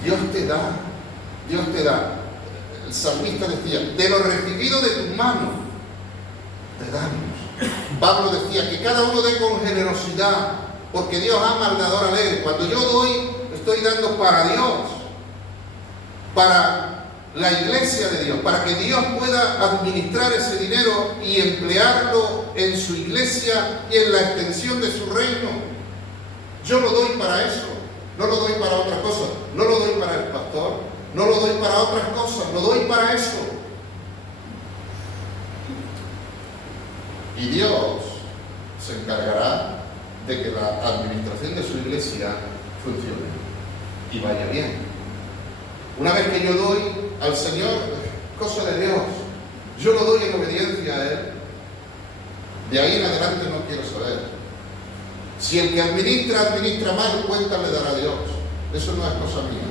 Dios te da. El salmista decía, de lo recibido de tus manos, te damos. Pablo decía que cada uno dé con generosidad, porque Dios ama al dador alegre. Cuando yo doy, estoy dando para Dios, para la iglesia de Dios, para que Dios pueda administrar ese dinero y emplearlo en su iglesia y en la extensión de su reino. Yo lo doy para eso, no lo doy para otra cosa, no lo doy para el pastor, no lo doy para otras cosas, lo doy para eso. Y Dios se encargará de que la administración de su iglesia funcione y vaya bien. Una vez que yo doy al Señor, cosa de Dios, yo lo doy en obediencia a Él. De ahí en adelante no quiero saber. Si el que administra mal, cuenta le dará a Dios. Eso no es cosa mía.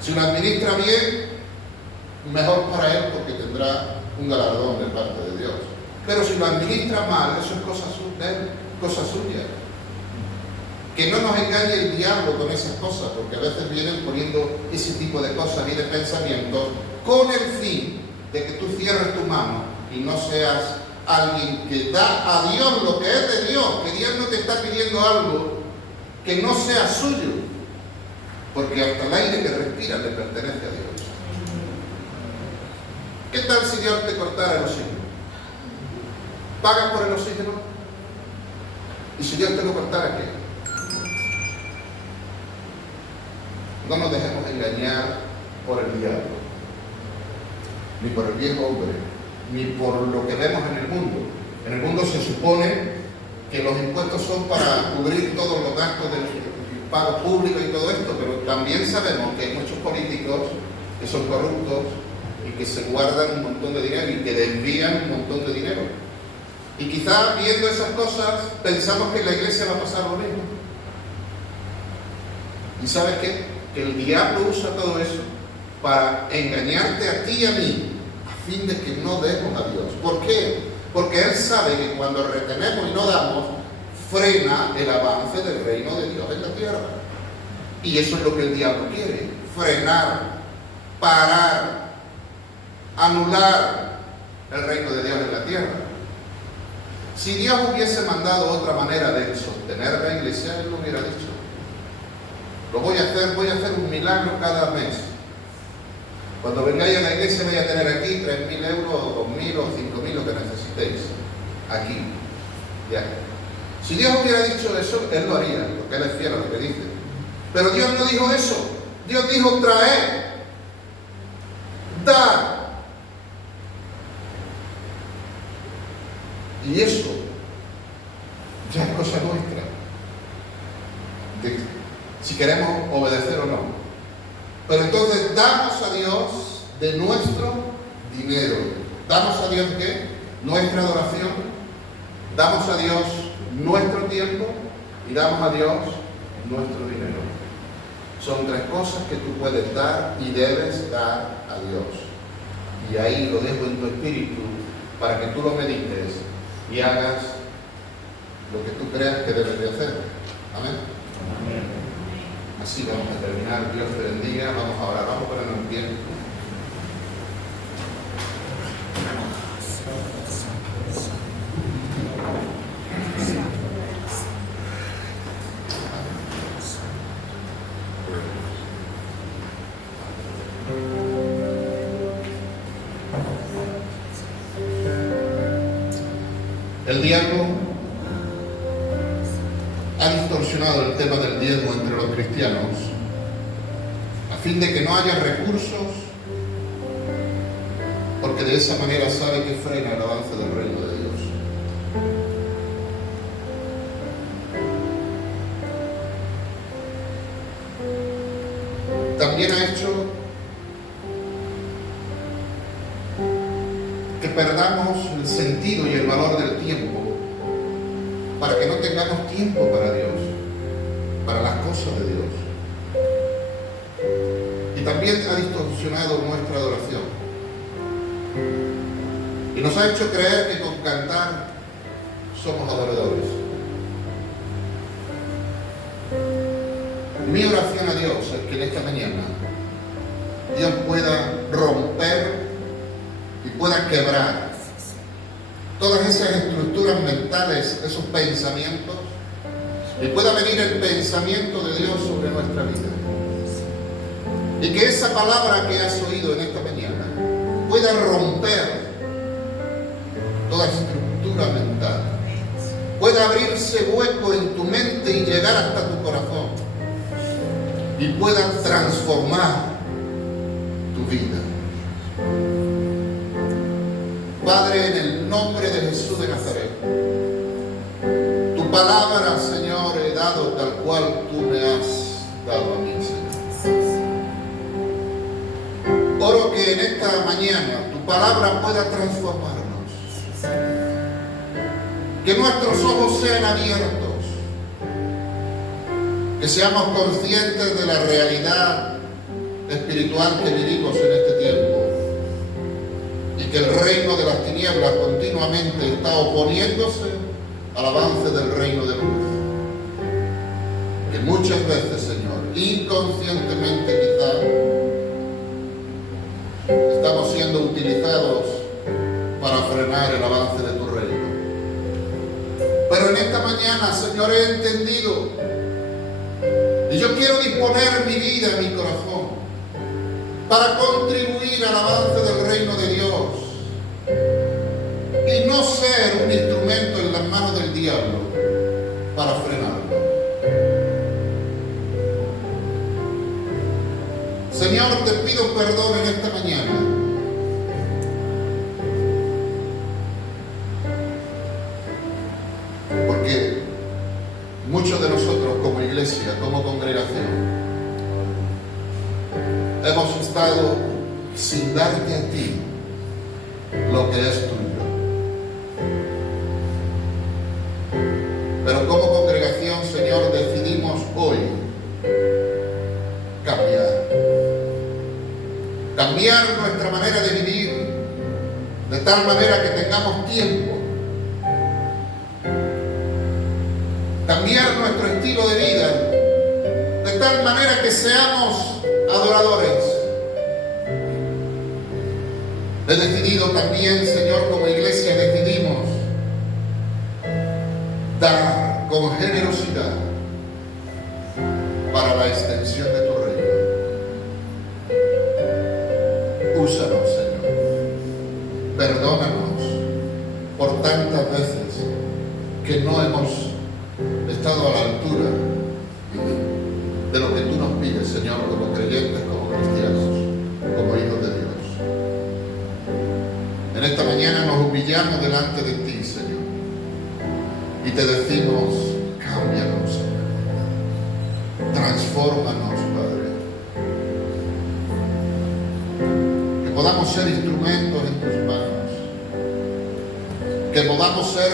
Si lo administra bien, mejor para él, porque tendrá un galardón de parte de Dios. Pero si lo administra mal, eso es cosa de él, cosa suya. Que no nos engañe el diablo con esas cosas, porque a veces vienen poniendo ese tipo de cosas y de pensamientos con el fin de que tú cierres tu mano y no seas alguien que da a Dios lo que es de Dios, que Dios no te está pidiendo algo que no sea suyo. porque hasta el aire que respiras le pertenece a Dios. ¿Qué tal si Dios te cortara el oxígeno? ¿Pagas por el oxígeno? ¿Y si Dios te lo cortara, qué? No nos dejemos engañar por el diablo, ni por el viejo hombre, ni por lo que vemos en el mundo. En el mundo se supone que los impuestos son para cubrir todos los gastos del pago público y todo esto, pero también sabemos que hay muchos políticos que son corruptos y que se guardan un montón de dinero y que desvían un montón de dinero. Y quizás viendo esas cosas pensamos que en la iglesia va a pasar lo mismo. ¿Y sabes qué? Que el diablo usa todo eso para engañarte a ti y a mí, a fin de que no demos a Dios. ¿Por qué? Porque él sabe que cuando retenemos y no damos, frena el avance del reino de Dios en la tierra. Y eso es lo que el diablo quiere: frenar, parar, anular el reino de Dios en la tierra. Si Dios hubiese mandado otra manera de sostener la iglesia, él lo hubiera dicho: lo voy a hacer un milagro cada mes. Cuando vengáis a la iglesia voy a tener aquí 3.000 euros, o 2.000 o 5.000, lo que necesitéis. Aquí. Ya. Si Dios hubiera dicho eso, él lo haría, porque él es fiel a lo que dice. Pero Dios no dijo eso. Dios dijo: traer, dar. Y eso ya es cosa nuestra, de si queremos obedecer o no. Pero entonces damos a Dios de nuestro dinero. ¿Damos a Dios qué? Nuestra adoración. Damos a Dios nuestro tiempo y damos a Dios nuestro dinero. Son tres cosas que tú puedes dar y debes dar a Dios. Y ahí lo dejo en tu espíritu para que tú lo medites y hagas lo que tú creas que debes de hacer. Amén. Amén. Así vamos a terminar. Dios te bendiga. Vamos a orar. Vamos a ponernos en pie. El diablo ha distorsionado el tema del diezmo entre los cristianos a fin de que no haya recursos, porque de esa manera sabe que frena el avance del reino de Dios. También ha hecho que perdamos el sentido y el valor del tiempo, para que no tengamos tiempo para Dios, para las cosas de Dios. Y también ha distorsionado nuestra adoración. Y nos ha hecho creer que con cantar somos adoradores. Mi oración a Dios es que en esta mañana Dios pueda romper y pueda quebrar todas esas estructuras mentales, esos pensamientos, y pueda venir el pensamiento de Dios sobre nuestra vida. Y que esa palabra que has oído en esta mañana pueda romper toda estructura mental, pueda abrirse hueco en tu mente y llegar hasta tu corazón, y pueda transformar tu vida. Padre, en el nombre de Jesús de Nazaret, tu palabra, Señor, he dado tal cual tú me has dado a mí, Señor. Oro que en esta mañana tu palabra pueda transformarnos, que nuestros ojos sean abiertos, que seamos conscientes de la realidad espiritual que vivimos en este tiempo, y que el reino de las tinieblas continuamente está oponiéndose al avance del reino de luz. Que muchas veces, Señor, inconscientemente quizá, estamos siendo utilizados para frenar el avance de tu reino. Pero en esta mañana, Señor, he entendido Y yo quiero disponer mi vida, mi corazón, para contribuir al avance del reino de Dios y no ser un instrumento en las manos del diablo para frenarlo. Señor, te pido perdón en esta mañana porque muchos de nosotros como iglesia, como congregación, hemos estado sin darte a ti lo que es tuyo. Pero como congregación, Señor, decidimos hoy cambiar nuestra manera de vivir, de tal manera que tengamos tiempo, cambiar nuestro estilo de vida, de tal manera que seamos adoradores. He decidido también, Señor, como iglesia decidimos dar con generosidad para la extensión de tu reino. Úsanos, Señor. Perdónanos por tantas veces que no hemos estado a la altura de lo que tú nos pides, Señor, como creyentes, como cristianos, como hijos de Dios. En esta mañana nos humillamos delante de ti, Señor, y te decimos, cámbianos, Señor. Transfórmanos, Padre. Que podamos ser instrumentos en tus manos. Que podamos ser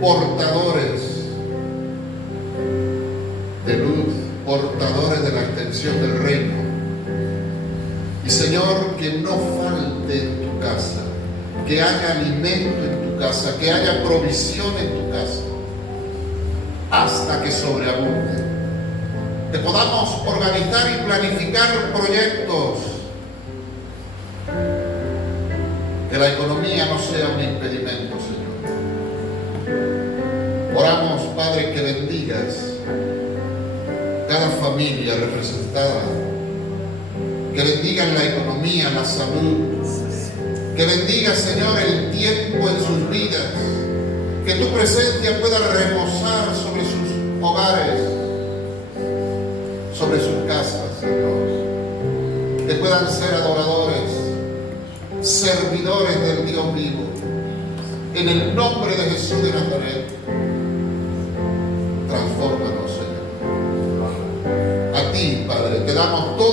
portadores de luz, portadores de la extensión del reino. Y Señor, que no falte en tu casa, que haya alimento en tu casa, que haya provisión en tu casa, hasta que sobreabunde. Que podamos organizar y planificar proyectos. Que la economía no sea un impedimento, Señor. Oramos, Padre, que bendigas cada familia representada, que bendigan la economía, la salud, que bendiga, Señor, el tiempo en sus vidas, que tu presencia pueda reposar sobre sus hogares, sobre sus casas, Señor, que puedan ser adoradores, servidores del Dios vivo, en el nombre de Jesús de Nazaret. Transfórmanos, Señor. A ti, Padre, te damos todo